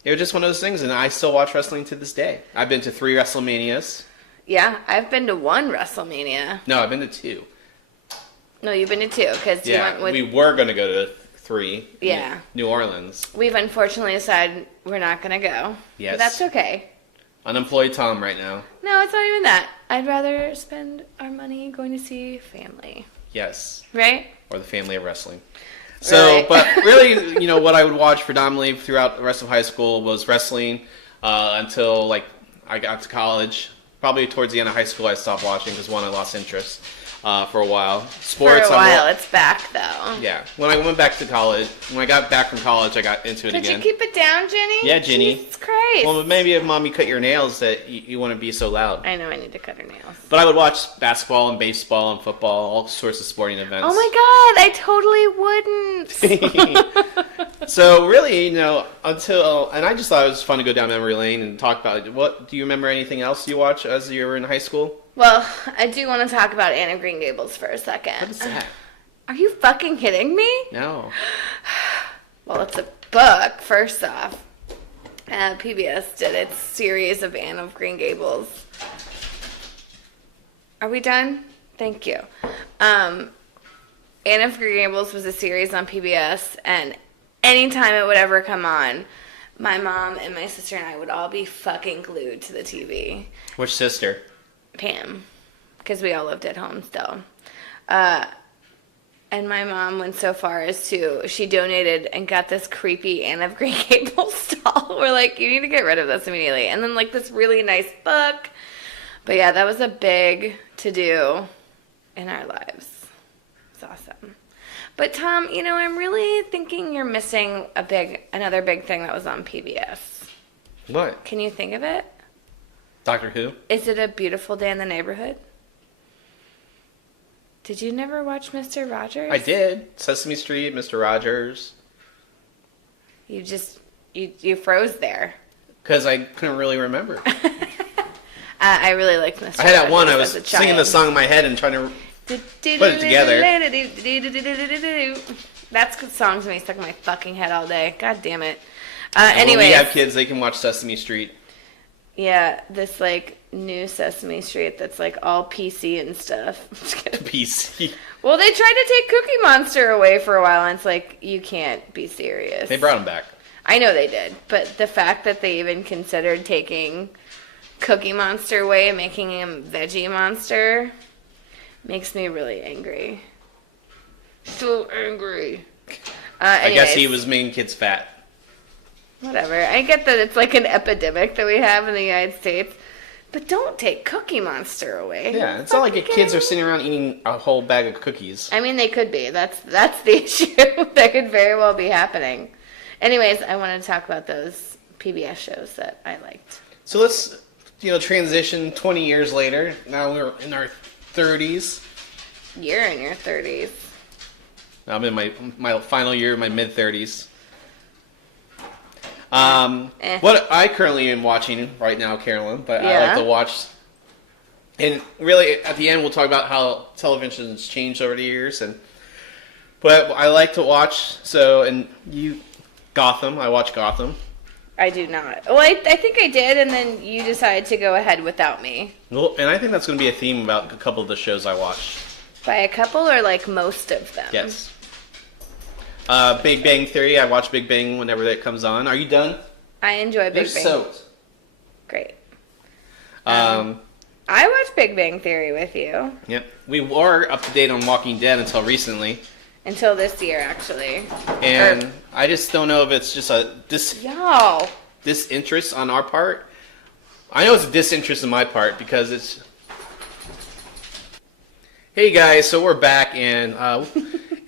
It was just one of those things, and I still watch wrestling to this day. I've been to 3 WrestleManias. Yeah, I've been to 1 WrestleMania. No, I've been to 2. No, you've been to 2, because you went with... we were going to go to 3. Yeah. New Orleans. We've unfortunately decided we're not going to go. Yes. But that's okay. Unemployed Tom right now. No, it's not even that. I'd rather spend our money going to see family. Yes. Right? Or the family of wrestling. So, Right. but really, what I would watch predominantly throughout the rest of high school was wrestling until, I got to college. Probably towards the end of high school I stopped watching because, one, I lost interest for a while. Sports, For a while. It's back, though. Yeah. When I went back to college, when I got back from college, I got into it Could again. you keep it down, Jenny? Yeah, Jenny. Jesus Christ. Well, maybe if Mommy cut your nails that you wouldn't be so loud. I know I need to cut her nails. But I would watch basketball and baseball and football, all sorts of sporting events. Oh my God, I totally wouldn't. So really, and I just thought it was fun to go down memory lane and talk about it. What do you remember? Anything else you watched as you were in high school? Well, I do want to talk about Anne of Green Gables for a second. What is that? Are you fucking kidding me? No. Well, it's a book, first off. PBS did its series of Anne of Green Gables. Are we done? Thank you. Anne of Green Gables was a series on PBS, and anytime it would ever come on, my mom and my sister and I would all be fucking glued to the TV. Which sister? Pam, because we all lived at home still. And my mom went so far as she donated and got this creepy Anne of Green Gables doll. We're like, you need to get rid of this immediately. And then this really nice book. But yeah, that was a big to-do in our lives. It's awesome. But Tom, I'm really thinking you're missing another big thing that was on PBS. What? Can you think of it? Doctor Who? Is it A Beautiful Day in the Neighborhood? Did you never watch Mr. Rogers? I did. Sesame Street, Mr. Rogers. You just, you froze there. Because I couldn't really remember. I really liked Mr. Rogers. I had that one. I was as a singing the child. song in my head and trying to put it together. That's good songs to me stuck in my fucking head all day. God damn it. When Anyway. we have kids, they can watch Sesame Street. Yeah, this new Sesame Street that's all PC and stuff. PC. Well, they tried to take Cookie Monster away for a while, and it's you can't be serious. They brought him back. I know they did, but the fact that they even considered taking Cookie Monster away and making him Veggie Monster makes me really angry. So angry. I guess he was making kids fat. Whatever. I get that it's like an epidemic that we have in the United States, but don't take Cookie Monster away. Yeah, it's not like kids are sitting around eating a whole bag of cookies. I mean, they could be. That's the issue. That could very well be happening. Anyways, I want to talk about those PBS shows that I liked. So let's, transition 20 years later. Now we're in our 30s. You're in your 30s. I'm in my final year, my mid-30s. What I currently am watching right now, Carolyn, but I like to watch. And really, at the end, we'll talk about how television has changed over the years. But I like to watch. Gotham. I watch Gotham. I do not. Well, I think I did, and then you decided to go ahead without me. Well, and I think that's going to be a theme about a couple of the shows I watch. By a couple, or like most of them? Yes. Big Bang Theory. I watch Big Bang whenever that comes on. Are you done? I enjoy Big Bang. They're soaked. Great. I watched Big Bang Theory with you. Yep. We were up to date on Walking Dead until recently. Until this year, actually. And I just don't know if it's just a disinterest on our part. I know it's a disinterest on my part because it's... Hey guys, so we're back and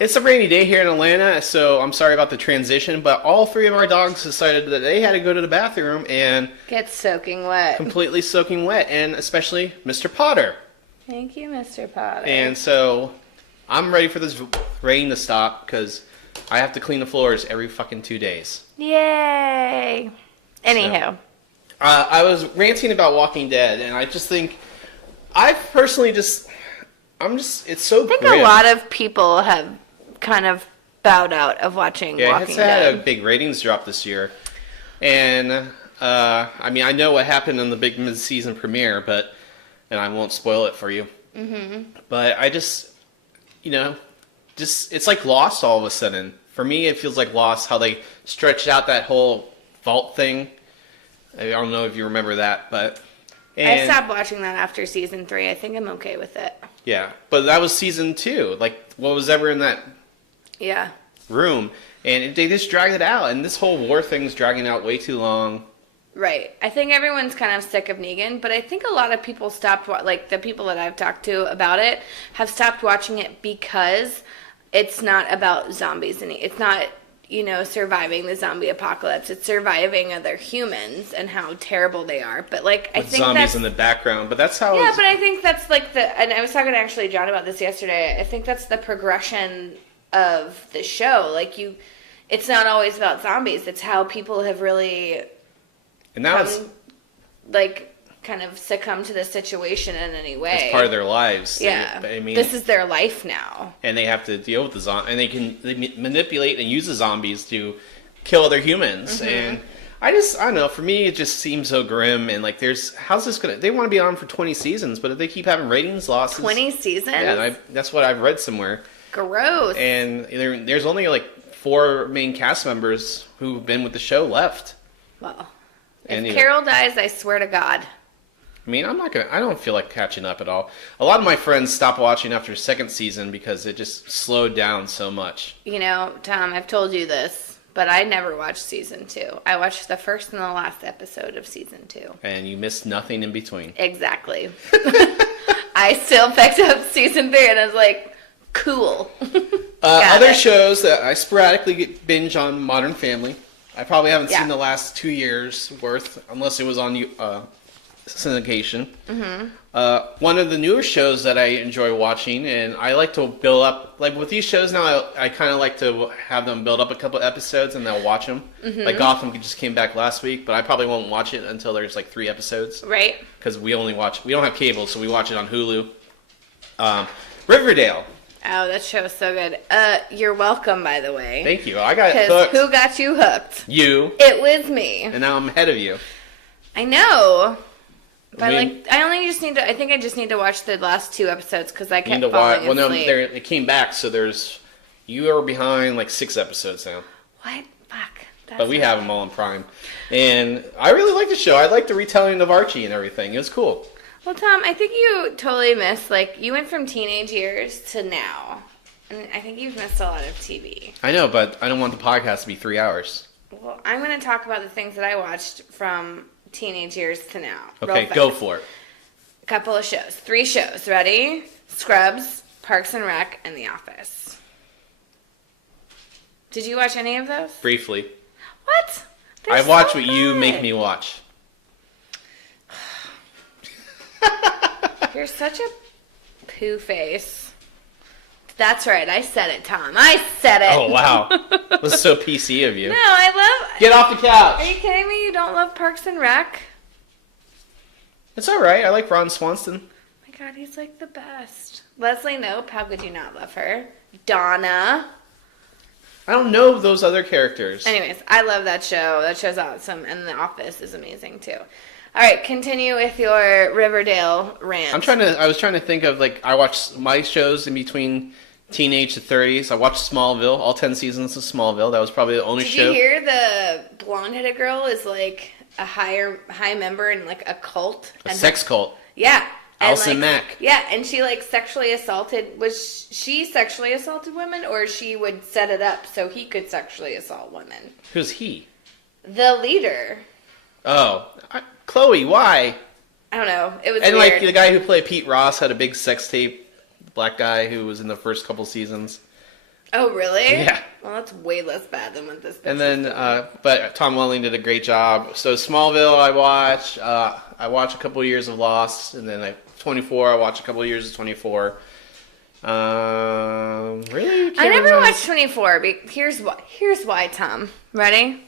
it's a rainy day here in Atlanta, so I'm sorry about the transition, but all three of our dogs decided that they had to go to the bathroom and... Get soaking wet. Completely soaking wet, and especially Mr. Potter. Thank you, Mr. Potter. And so... I'm ready for this rain to stop because I have to clean the floors every fucking 2 days. Yay! Anywho. I was ranting about Walking Dead, and I just think, it's so grim. I think a lot of people have kind of bowed out of watching Walking Dead. It's had a big ratings drop this year. And, I know what happened in the big mid-season premiere, and I won't spoil it for you. Mm-hmm. But I just... it's like Lost all of a sudden. For me, it feels like Lost, how they stretched out that whole vault thing. I don't know if you remember that, but... I stopped watching that after season 3. I think I'm okay with it. Yeah, but that was season 2. Like, what was ever in that room? And they just dragged it out, and this whole war thing's dragging out way too long. Right. I think everyone's kind of sick of Negan, but I think a lot of people stopped, like the people that I've talked to about it, have stopped watching it because it's not about zombies. And it's not, surviving the zombie apocalypse. It's surviving other humans and how terrible they are. But, like, I think zombies in the background, but that's how... Yeah, but I think that's, like, and I was talking to actually John about this yesterday. I think that's the progression of the show. Like, it's not always about zombies. It's how people have really... And that was kind of succumb to the situation in any way. It's part of their lives. Yeah. This is their life now. And they have to deal with the zombies. And they manipulate and use the zombies to kill other humans. Mm-hmm. And I don't know. For me, it just seems so grim. And how's this going to... They want to be on for 20 seasons, but if they keep having ratings losses... 20 seasons? Yeah, that's what I've read somewhere. Gross. And there's only 4 main cast members who've been with the show left. Well... If Carol dies, I swear to God. I mean, I don't feel like catching up at all. A lot of my friends stopped watching after the second season because it just slowed down so much. Tom, I've told you this, but I never watched season 2. I watched the first and the last episode of season 2. And you missed nothing in between. Exactly. I still picked up season 3 and I was like, cool. Other shows that I sporadically binge on: Modern Family. I probably haven't seen the last 2 years worth, unless it was on syndication. Mm-hmm. One of the newer shows that I enjoy watching, and I like to build up, like with these shows now, I kind of like to have them build up a couple episodes and they'll watch them. Mm-hmm. Like Gotham just came back last week, but I probably won't watch it until there's 3 episodes. Right. Because we don't have cable, so we watch it on Hulu. Riverdale. Oh, that show is so good. You're welcome, by the way. Thank you. I got hooked. Who got you hooked? You. It was me. And now I'm ahead of you. I know. But I think I just need to watch the last 2 episodes because I kept falling asleep. Well, no, it came back, so you are behind 6 episodes now. What? Fuck. But we have them all on Prime. And I really like the show. I like the retelling of Archie and everything. It was cool. Well, Tom, I think you totally missed, you went from teenage years to now. And I think you've missed a lot of TV. I know, but I don't want the podcast to be 3 hours. Well, I'm going to talk about the things that I watched from teenage years to now. Okay, go for it. A couple of shows. 3 shows. Ready? Scrubs, Parks and Rec, and The Office. Did you watch any of those? Briefly. What? They're I watch so what you good. make me watch. You're such a poo face. That's right. I said it, Tom. I said it. Oh, wow. That was so PC of you. No, I love... Get off the couch. Are you kidding me? You don't love Parks and Rec? It's all right. I like Ron Swanson. Oh my God, he's like the best. Leslie Knope, how could you not love her? Donna. I don't know those other characters. Anyways, I love that show. That show's awesome. And The Office is amazing, too. All right, continue with your Riverdale rant. I was trying to think of, like, I watched my shows in between teenage to 30s. I watched Smallville, all 10 seasons of Smallville. That was probably the only Did show. you hear the blonde-headed girl is, like, a high member in, like, a cult? A sex cult. Yeah. And, Allison like, Mack. Yeah, and she, like, sexually assaulted... Was she sexually assaulted women, or she would set it up so he could sexually assault women? Who's he? The leader. Oh. Chloe, why? I don't know. It was And, weird. like, the guy who played Pete Ross had a big sex tape. Black guy who was in the first couple seasons. Oh, really? Yeah. Well, that's way less bad than what this bitch And then, is doing. but Tom Welling did a great job. So Smallville, I watch. I watch a couple of years of Lost, and then 24. I watch a couple of years of 24. Really? I never watched 24. Here's why. Here's why, Tom. Ready?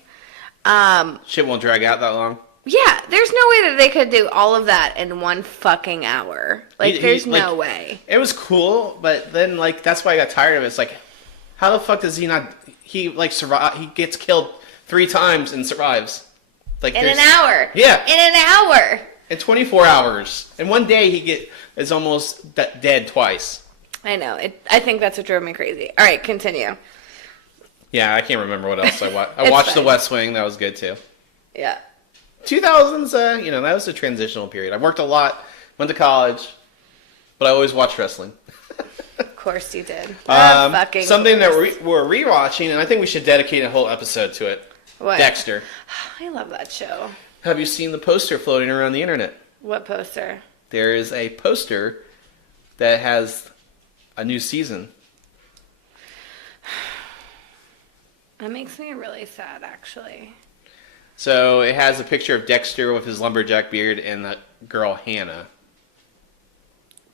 Shit won't drag out that long. Yeah, there's no way that they could do all of that in one fucking hour. Like, there's no like, way. It was cool, but then, like, that's why I got tired of it. It's like, how the fuck does he not? He like survive. He gets killed 3 times and survives. Like In an hour. Yeah. In an hour. In 24 hours. In one day, he is almost dead twice. I know. I think that's what drove me crazy. All right, continue. Yeah, I can't remember what else I watched. I It's watched fine. The West Wing. That was good too. Yeah. 2000s, that was a transitional period. I worked a lot, went to college, but I always watched wrestling. Of course you did. Something that we're rewatching, and I think we should dedicate a whole episode to it. What? Dexter. I love that show. Have you seen the poster floating around the internet? What poster? There is a poster that has a new season. That makes me really sad, actually. So it has a picture of Dexter with his lumberjack beard and the girl Hannah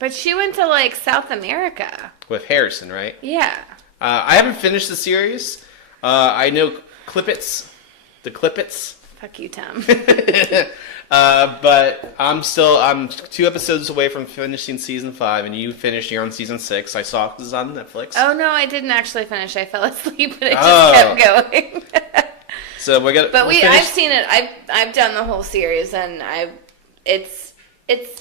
But she went to, like, South America. with Harrison, right? Yeah. I haven't finished the series. I know the Clippets. Fuck you, Tom. But I'm 2 episodes away from finishing season 5, and you finished. You're on season 6. I saw it was on Netflix. Oh, no, I didn't actually finish. I fell asleep, and it Oh. just kept going. So we're gonna. But we'll I've finish- seen it. I've done the whole series, and it's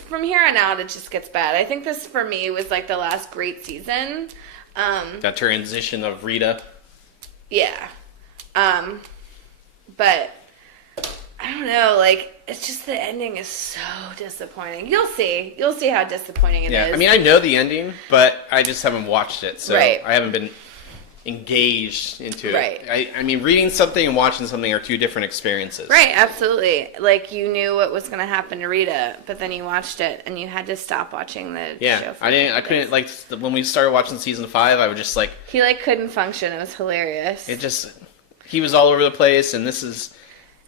from here on out. It just gets bad. I think this for me was like the last great season. that transition of Rita. Yeah. But I don't know. Like, it's just the ending is so disappointing. You'll see how disappointing it is. Yeah, I mean, I know the ending, but I just haven't watched it, so Right. I haven't been engaged into it. Right. I mean, reading something and watching something are 2 different experiences. Right, absolutely. Like, you knew what was going to happen to Rita, but then you watched it, and you had to stop watching the show. Yeah, for I couldn't, like, when we started watching season 5, I was just like, He, like, couldn't function. It was hilarious. he was all over the place, and this is,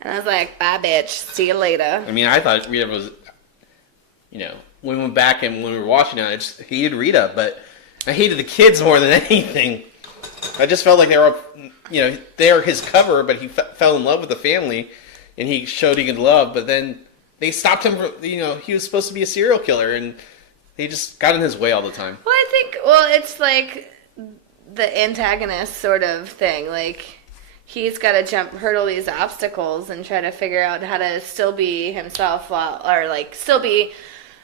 And I was like, bye, bitch. See you later. I mean, I thought Rita was, when we went back and when we were watching it, I just hated Rita, but I hated the kids more than anything. I just felt like they were, they were his cover, but he fell in love with the family, and he showed he could love, but then they stopped him from, he was supposed to be a serial killer, and they just got in his way all the time. Well, it's like the antagonist sort of thing. Like, he's got to hurdle these obstacles and try to figure out how to still be himself or like still be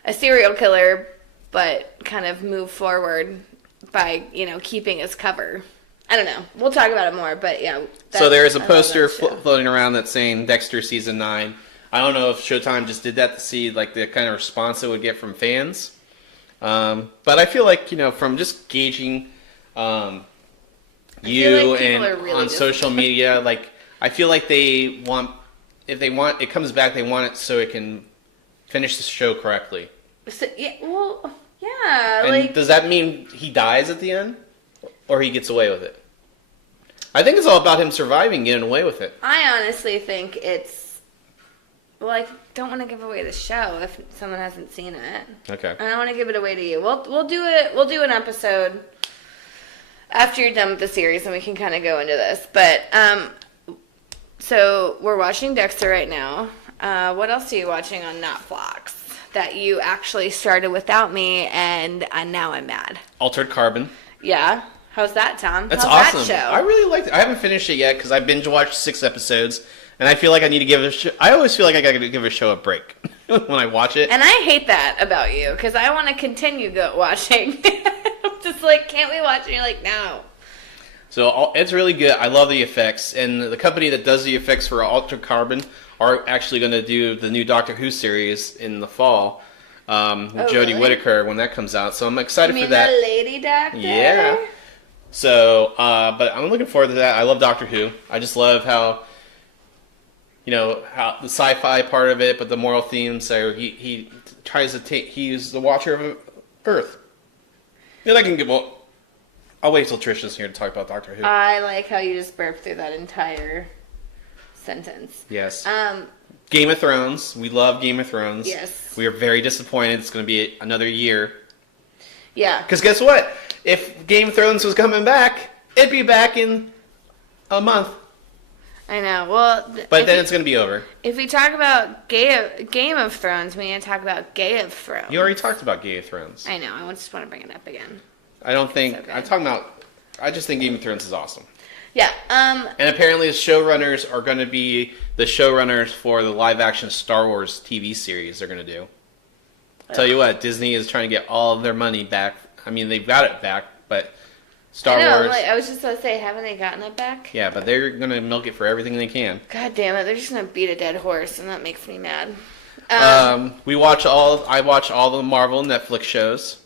a serial killer, but kind of move forward by, keeping his cover. I don't know. We'll talk about it more, but yeah. So there is a I love poster that show. floating around that's saying Dexter season 9. I don't know if Showtime just did that to see like the kind of response it would get from fans. But I feel like, from just gauging feel you like people and are really on social disappointed. media, like I feel like they want, if they want, it comes back, they want it so it can finish the show correctly. So, yeah, well, yeah, And like, does that mean he dies at the end? Or he gets away with it? I think it's all about him surviving, getting away with it. I honestly think it's, well, I don't want to give away the show if someone hasn't seen it. Okay. I don't want to give it away to you. We'll do it. We'll do an episode after you're done with the series, and we can kind of go into this. But so we're watching Dexter right now. What else are you watching on Netflix that you actually started without me, and now I'm mad? Altered Carbon. Yeah. How's that, Tom? That's How's awesome. that show? I really liked it. I haven't finished it yet because I binge watched 6 episodes, and I feel like I need to give it. I always feel like I got to give a show a break when I watch it. And I hate that about you because I want to continue watching. I'm just like, can't we watch? And you're like, no. So it's really good. I love the effects, and the company that does the effects for Altered Carbon are actually going to do the new Doctor Who series in the fall. With Jodie really? Whittaker when that comes out. So I'm excited You for mean that. the lady doctor? Yeah. So, but I'm looking forward to that. I love Doctor Who. I just love how, how the sci-fi part of it, but the moral themes. So he tries to take. He's the Watcher of Earth. And I can get. Well, I'll wait till Trisha's here to talk about Doctor Who. I like how you just burped through that entire sentence. Yes. Game of Thrones. We love Game of Thrones. Yes. We are very disappointed. It's going to be another year. Yeah. Because guess what? If Game of Thrones was coming back, it'd be back in a month. I know. Well, But then it's going to be over. if we talk about Game of Thrones, we need to talk about Gay of Thrones. You already talked about Game of Thrones. I know. I just want to bring it up again. I don't think... Okay. I'm talking about... I just think Game of Thrones is awesome. Yeah. And apparently the showrunners are going to be the showrunners for the live-action Star Wars TV series they're going to do. Tell you what, Disney is trying to get all of their money back. I mean, they've got it back, but Star I know. Wars... I was just going to say, haven't they gotten it back? Yeah, but they're going to milk it for everything they can. God damn it. They're just going to beat a dead horse, and that makes me mad. I watch all the Marvel Netflix shows.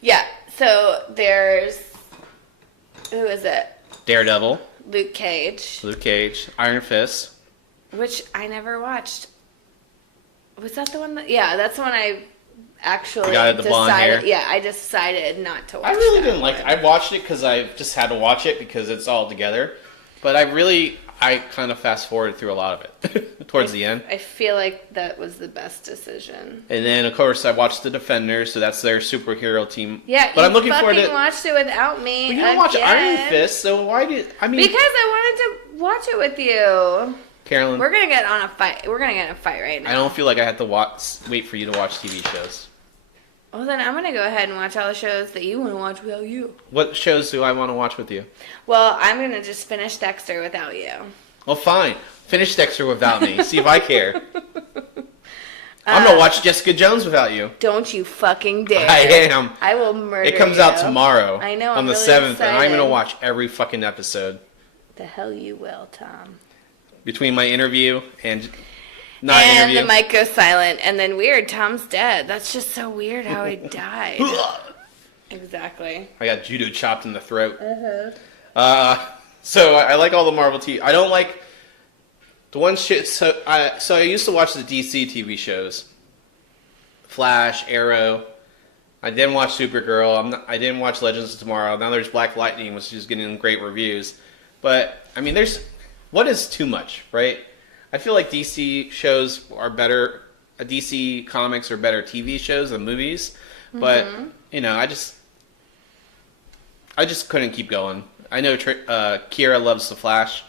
Yeah. So there's... Who is it? Daredevil, Luke Cage. Luke Cage, Iron Fist. Which I never watched. Was that the one that... Yeah, that's the one I actually The guy with the blonde hair? Yeah, I decided not to watch I really that didn't like it. one. I watched it because I just had to watch it because it's all together. But I kind of fast forwarded through a lot of it towards the end. I feel like that was the best decision. And then, of course, I watched The Defenders, so that's their superhero team. Yeah, but you I'm looking forward to... watched it without me. But you don't watch again. Iron Fist, so why did... I mean... Because I wanted to watch it with you. Carolyn, We're gonna get on a fight. We're gonna get in a fight right now. I don't feel like I have to wait for you to watch TV shows. Well, then I'm gonna go ahead and watch all the shows that you want to watch without you. What shows do I want to watch with you? Well, I'm gonna just finish Dexter without you. Well, fine. Finish Dexter without me. See if I care. I'm going to watch Jessica Jones without you. Don't you fucking dare. I am. I will murder you. It comes out tomorrow. I know, On I'm the really 7th, and I'm excited. going to watch every fucking episode. The hell you will, Tom. Between my interview and not And interview. the mic goes silent, and then weird, Tom's dead. That's just so weird how he died. Exactly. I got judo chopped in the throat. Uh-huh. So I like all the Marvel TV. I don't like the one shit. So I used to watch the DC TV shows, Flash, Arrow. I didn't watch Supergirl. I didn't watch Legends of Tomorrow. Now there's Black Lightning, which is getting great reviews. But I mean, what is too much, right? I feel like DC shows are better. DC comics are better TV shows than movies. But I just couldn't keep going. I know Kira loves The Flash,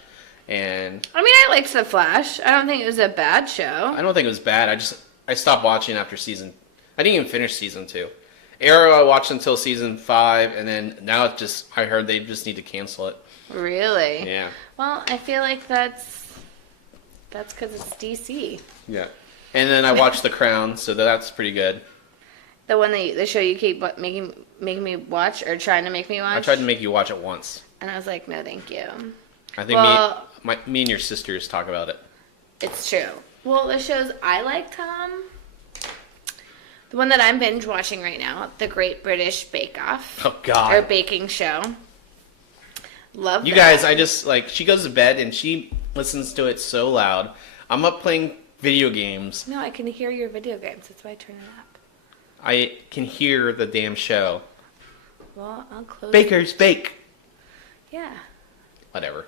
and I mean, I liked The Flash. I don't think it was a bad show. I don't think it was bad. I stopped watching after season. I didn't even finish season 2. Arrow I watched until season 5, and then now I heard they just need to cancel it. Really? Yeah. Well, I feel like that's because it's DC. Yeah. And then I watched The Crown, so that's pretty good. The one the show you keep making me watch or trying to make me watch. I tried to make you watch it once. And I was like, no, thank you. I think me and your sisters talk about it. It's true. Well, the shows I like, Tom. The one that I'm binge watching right now, The Great British Bake Off. Oh God. Or Baking Show. Love You that. guys, she goes to bed and she listens to it so loud. I'm up playing video games. No, I can hear your video games. That's why I turn it up. I can hear the damn show. Well, I'll close. Bakers bake. Yeah. Whatever.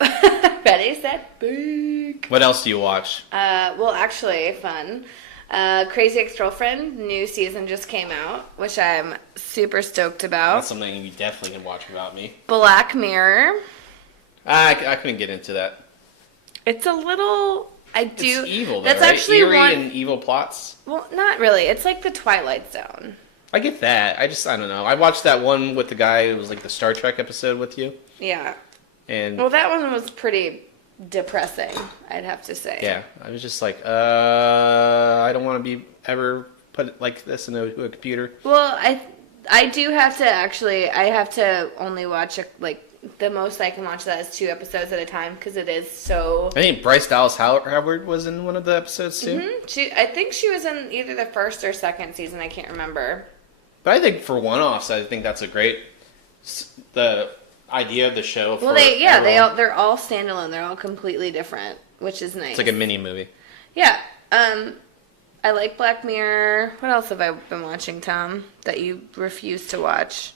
Ready, set, bake. What else do you watch? Well, actually, fun. Crazy Ex-Girlfriend, new season just came out, which I'm super stoked about. That's something you definitely can watch without me. Black Mirror. I couldn't get into that. It's a little... It's evil, though, That's right? actually Eerie one... and evil plots? Well, not really. It's like the Twilight Zone. I get that. I don't know. I watched that one with the guy who was like the Star Trek episode with you. Yeah. And well, that one was pretty depressing, I'd have to say. yeah, I was just like, I don't want to be ever put like this into a computer. Well, I do have to actually, I have to only watch, like, the most I can watch that is 2 episodes at a time because it is so... I think Bryce Dallas Howard was in one of the episodes too. Mm-hmm. I think she was in either the first or second season, I can't remember. But I think for one-offs, I think that's a great... The idea of the show for Well, they're all standalone. They're all completely different, which is nice. It's like a mini movie. Yeah. I like Black Mirror. What else have I been watching, Tom, that you refuse to watch?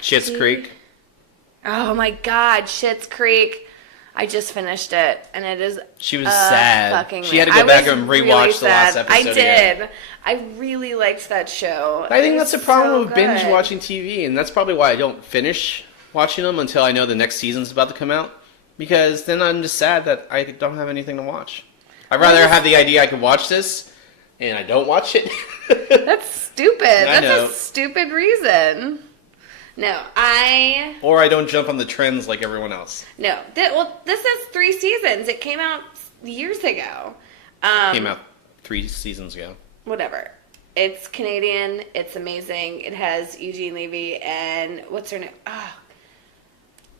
Schitt's Creek. Oh my God, Schitt's Creek. I just finished it, and it is She was sad. fucking She had to go back and rewatch really the last episode. I did. Again. I really liked that show. I think that's the problem with binge good. watching TV, and that's probably why I don't finish watching them until I know the next season's about to come out. Because then I'm just sad that I don't have anything to watch. I'd rather have the idea I could watch this, and I don't watch it. That's stupid. I know. That's a stupid reason. No, Or I don't jump on the trends like everyone else. No. This has 3 seasons. It came out years ago. Came out 3 seasons ago. Whatever. It's Canadian. It's amazing. It has Eugene Levy and what's her name? Oh,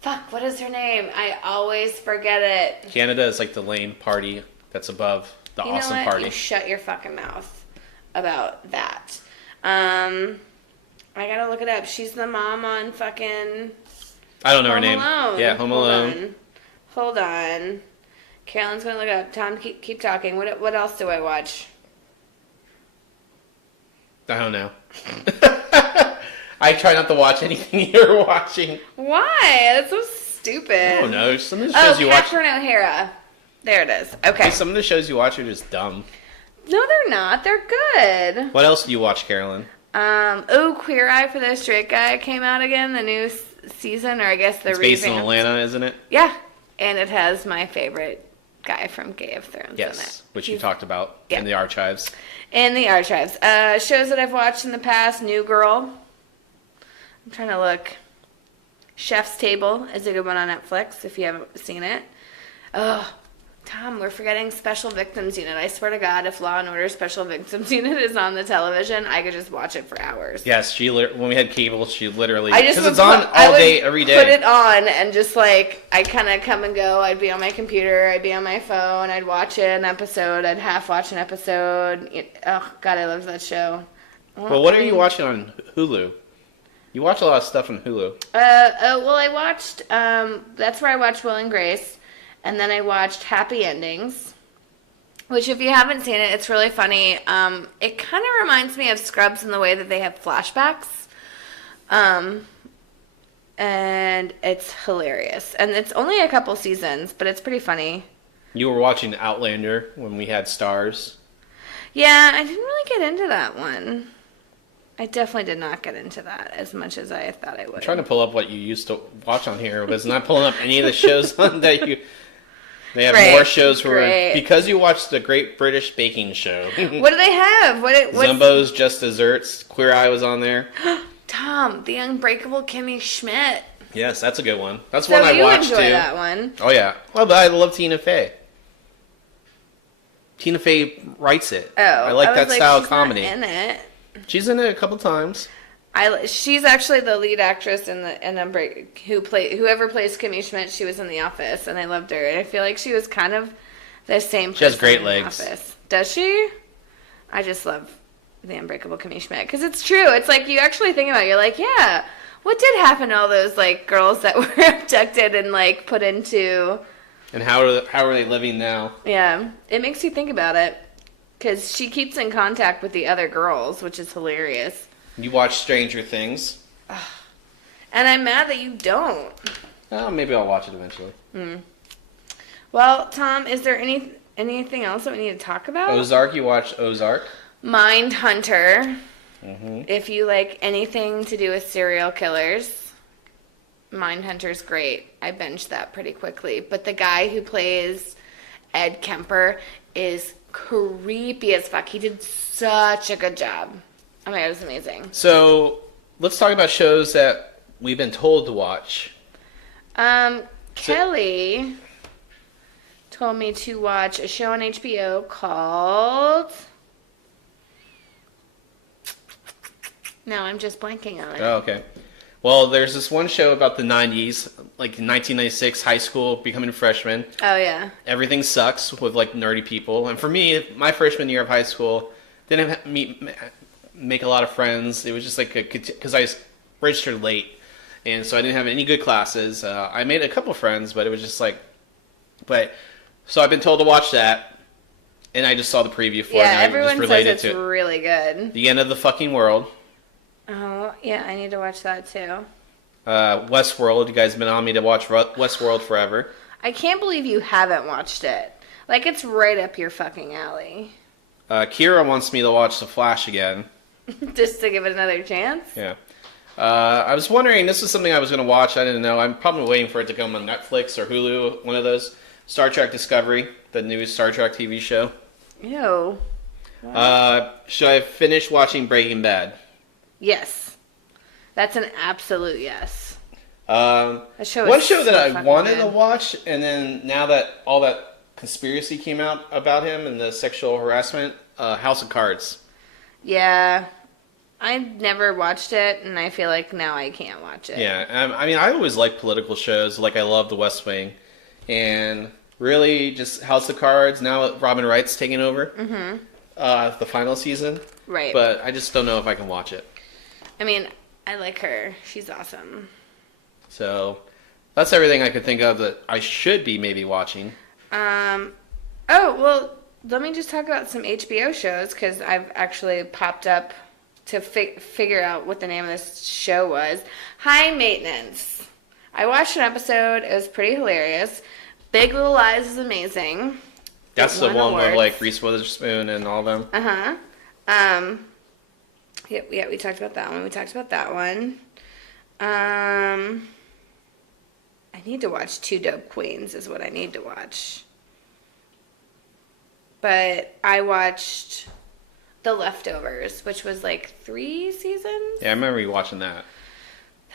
fuck. What is her name? I always forget it. Canada is like the lane party that's above the You know awesome what? party. You shut your fucking mouth about that. I gotta look it up. She's the mom on fucking I don't know her Home name. Alone. Yeah, Home Alone. Hold on. Carolyn's gonna look it up. Tom, keep talking. What else do I watch? I don't know. I try not to watch anything you're watching. Why? That's so stupid. I don't know. Some of the shows you watch. Catherine O'Hara. There it is. Okay. Some of the shows you watch are just dumb. No, they're not. They're good. What else do you watch, Carolyn? Queer Eye for the Straight Guy came out again, the new season, or I guess the It's based in revamped. Atlanta, isn't it? Yeah, and it has my favorite guy from Game of Thrones in it. Yes, which you talked about Yeah. in the archives. In the archives. Shows that I've watched in the past, New Girl. I'm trying to look. Chef's Table is a good one on Netflix, if you haven't seen it. Oh, Tom, we're forgetting Special Victims Unit. I swear to God, if Law & Order Special Victims Unit is on the television, I could just watch it for hours. Yes, when we had cable, she literally... I just Because would it's on I all would day, every day. put it on and just like, I'd kind of come and go. I'd be on my computer. I'd be on my phone. I'd watch an episode. I'd half watch an episode. Oh, God, I loved that show. Well, what are you watching on Hulu? You watch a lot of stuff on Hulu. Well, I watched, that's where I watched Will and Grace. And then I watched Happy Endings, which if you haven't seen it, it's really funny. It kind of reminds me of Scrubs in the way that they have flashbacks. And it's hilarious. And it's only a couple seasons, but it's pretty funny. You were watching Outlander when we had stars. Yeah, I didn't really get into that one. I definitely did not get into that as much as I thought I would. I'm trying to pull up what you used to watch on here, but it's not pulling up any of the shows on that you... They have more shows because you watched the Great British Baking Show. What do they have? What's... Zumbo's Just Desserts. Queer Eye was on there. Tom, The Unbreakable Kimmy Schmidt. Yes, that's a good one. That's So one I you watched enjoy too. that one. Oh yeah. Well, but I love Tina Fey. Tina Fey writes it. Oh, I like that style of she's comedy. Not in it. She's in it a couple times. She's actually the lead actress in whoever plays Kimmy Schmidt. She was in The Office, and I loved her. And I feel like she was kind of the same person. She has great in legs. The Office. Does she? I just love The Unbreakable Kimmy Schmidt because it's true. It's like you actually think about it. You're like, yeah, what did happen to all those like girls that were abducted and like put into And how are they living now? Yeah, it makes you think about it. Because she keeps in contact with the other girls, which is hilarious. You watch Stranger Things? And I'm mad that you don't. Oh, maybe I'll watch it eventually. Well, Tom, is there anything else that we need to talk about? Ozark, you watched Ozark? Mindhunter. Mm-hmm. If you like anything to do with serial killers, Mindhunter's great. I binged that pretty quickly. But the guy who plays Ed Kemper is creepy as fuck. He did such a good job. Oh my god, it was amazing. So, let's talk about shows that we've been told to watch. Kelly told me to watch a show on HBO called... No, I'm just blanking on it. Oh, okay. Well, there's this one show about the 90s, like 1996, high school, becoming a freshman. Oh, yeah. Everything sucks with, like, nerdy people. And for me, my freshman year of high school, didn't make a lot of friends. It was just like, because I registered late. And so I didn't have any good classes. I made a couple friends, but it was just like... So I've been told to watch that. And I just saw the preview for it. Yeah, And everyone I just says related it's to it. really good. The End of the Fucking World. Oh, yeah, I need to watch that too. Westworld. You guys have been on me to watch Westworld forever. I can't believe you haven't watched it. Like, it's right up your fucking alley. Kira wants me to watch The Flash again. Just to give it another chance? Yeah. I was wondering, this is something I was going to watch. I didn't know. I'm probably waiting for it to come on Netflix or Hulu, one of those. Star Trek Discovery, the new Star Trek TV show. Ew. Should I finish watching Breaking Bad? Yes. That's an absolute yes. One show is show that so I fucking wanted good. to watch, and then now that all that conspiracy came out about him and the sexual harassment, House of Cards. Yeah. I never watched it, and I feel like now I can't watch it. Yeah, I mean, I always like political shows. Like, I love The West Wing. And really, just House of Cards, now Robin Wright's taking over the final season. Right. But I just don't know if I can watch it. I mean, I like her. She's awesome. So, that's everything I could think of that I should be maybe watching. Oh, well, let me just talk about some HBO shows, because I've actually popped up to figure out what the name of this show was. High Maintenance. I watched an episode. It was pretty hilarious. Big Little Lies is amazing. That's It the won one with, awards. like, Reese Witherspoon and all them. Uh-huh. Yeah, we talked about that one. I need to watch Two Dope Queens is what I need to watch. But I watched The Leftovers, which was like 3 seasons. Yeah, I remember you watching that.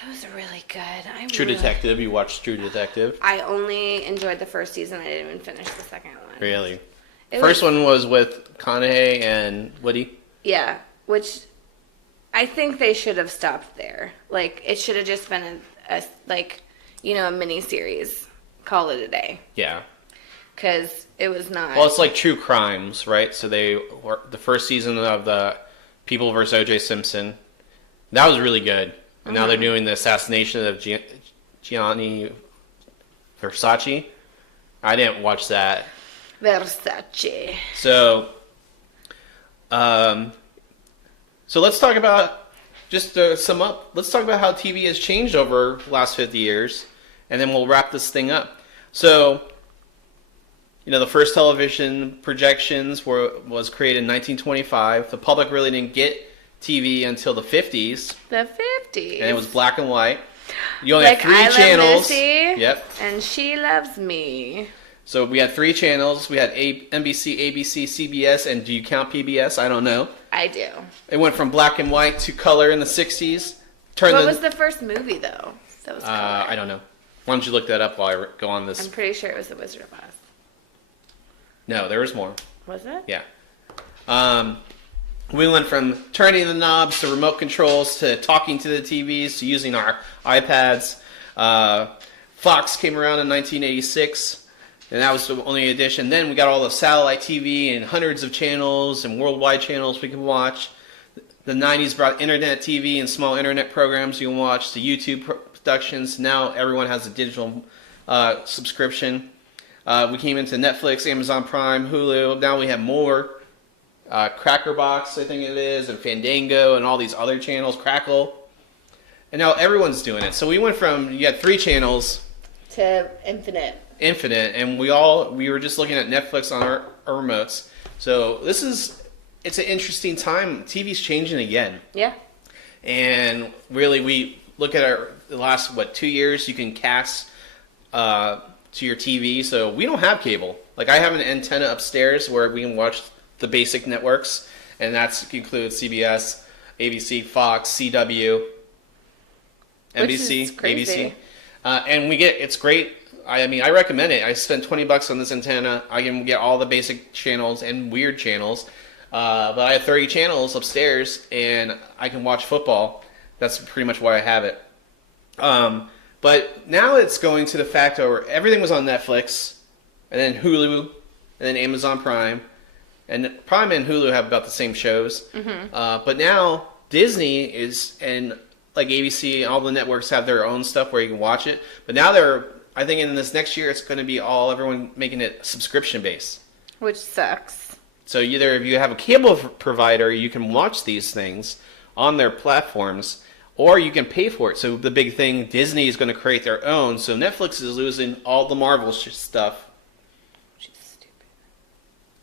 That was really good. True Detective. You watched True Detective? I only enjoyed the first season. I didn't even finish the second one. Really? It First was- one was with Conaughey and Woody. Yeah, which I think they should have stopped there. Like, it should have just been a mini series. Call it a day. Yeah. Because it was not. Well, it's like true crimes, right? So they were the first season of the People vs. O.J. Simpson. That was really good. And now they're doing the assassination of Gianni Versace. I didn't watch that. Versace. So let's talk about, just to sum up, let's talk about how TV has changed over the last 50 years, and then we'll wrap this thing up. So, the first television projections was created in 1925. The public really didn't get TV until the 50s. The 50s. And it was black and white. You only like had 3 I channels. Love Lucy, Yep. And She Loves Me. So we had 3 channels. We had NBC, ABC, CBS, and do you count PBS? I don't know. I do. It went from black and white to color in the 60s. What was the first movie, though? That was color? I don't know. Why don't you look that up while I go on this? I'm pretty sure it was The Wizard of Oz. No, there was more. Was it? Yeah. We went from turning the knobs to remote controls to talking to the TVs to using our iPads. Fox came around in 1986, and that was the only addition. Then we got all the satellite TV and hundreds of channels and worldwide channels we can watch. The 90s brought internet TV and small internet programs you can watch, to YouTube productions. Now everyone has a digital subscription. We came into Netflix, Amazon Prime, Hulu. Now we have more. Crackerbox, I think it is, and Fandango, and all these other channels, Crackle. And now everyone's doing it. So we went from, you had 3 channels to infinite, and we were just looking at Netflix on our remotes. So it's an interesting time. TV's changing again. Yeah. And really, we look at the last, 2 years, you can cast to your TV. So we don't have cable. Like, I have an antenna upstairs where we can watch the basic networks, and that includes CBS, ABC, Fox, CW, NBC, ABC. And it's great. I mean, I recommend it. I spent $20 on this antenna. I can get all the basic channels and weird channels. But I have 30 channels upstairs, and I can watch football. That's pretty much why I have it. But now it's going to the fact where everything was on Netflix, and then Hulu, and then Amazon Prime. And Prime and Hulu have about the same shows. Mm-hmm. But now Disney and like ABC, all the networks have their own stuff where you can watch it. But now I think in this next year, it's going to be everyone making it subscription based. Which sucks. So either if you have a cable provider, you can watch these things on their platforms, or you can pay for it. So the big thing, Disney is going to create their own. So Netflix is losing all the Marvel stuff.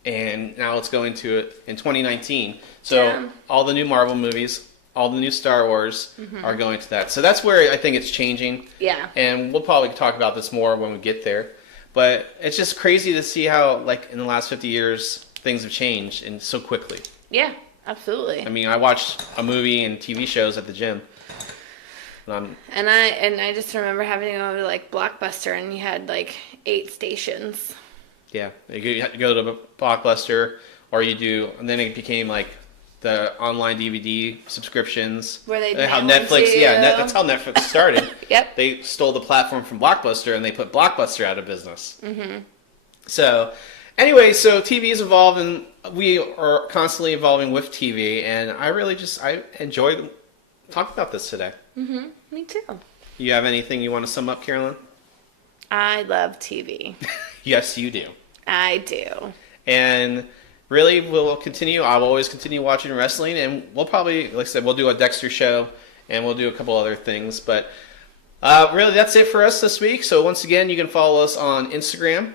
And now it's going to it in 2019. So all the new Marvel movies, all the new Star Wars are going to that. So that's where I think it's changing. Yeah. And we'll probably talk about this more when we get there. But it's just crazy to see how, like, in the last 50 years, things have changed and so quickly. Yeah, absolutely. I mean, I watched a movie and TV shows at the gym. And I just remember having to go to, like, Blockbuster, and you had, like, 8 stations. Yeah, you go to Blockbuster, or and then it became like the online DVD subscriptions. Where they how Netflix, to. that's how Netflix started. Yep. They stole the platform from Blockbuster, and they put Blockbuster out of business. Mm-hmm. So, anyway, so TV is evolving. We are constantly evolving with TV, and I enjoyed talking about this today. Mm-hmm. Me too. You have anything you want to sum up, Carolyn? I love TV. Yes, you do. I do. And really, we'll continue. I'll always continue watching wrestling, and we'll probably, like I said, we'll do a Dexter show, and we'll do a couple other things. But really, that's it for us this week. So once again, you can follow us on Instagram.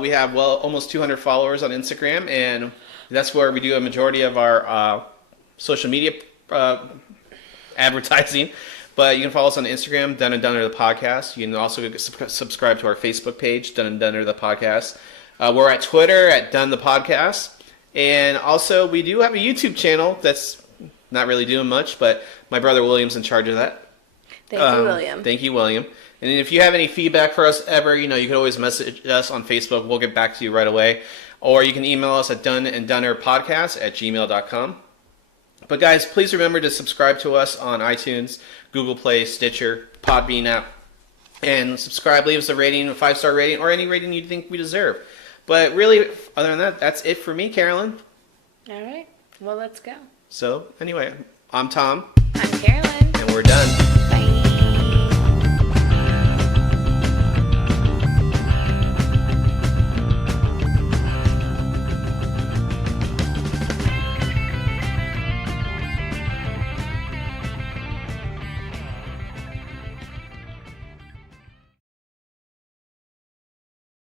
We have, almost 200 followers on Instagram, and that's where we do a majority of our social media advertising. But you can follow us on Instagram, Done and Dunner the Podcast. You can also subscribe to our Facebook page, Done and Dunner the Podcast. We're at Twitter at Done the Podcast. And also, we do have a YouTube channel that's not really doing much, but my brother William's in charge of that. Thank you, William. Thank you, William. And if you have any feedback for us ever, you can always message us on Facebook. We'll get back to you right away. Or you can email us at doneanddunnerpodcast@gmail.com. But guys, please remember to subscribe to us on iTunes, Google Play, Stitcher, Podbean app. And subscribe, leave us a rating, a 5-star rating, or any rating you think we deserve. But really, other than that, that's it for me, Carolyn. All right. Well, let's go. So, anyway, I'm Tom. I'm Carolyn. And we're done.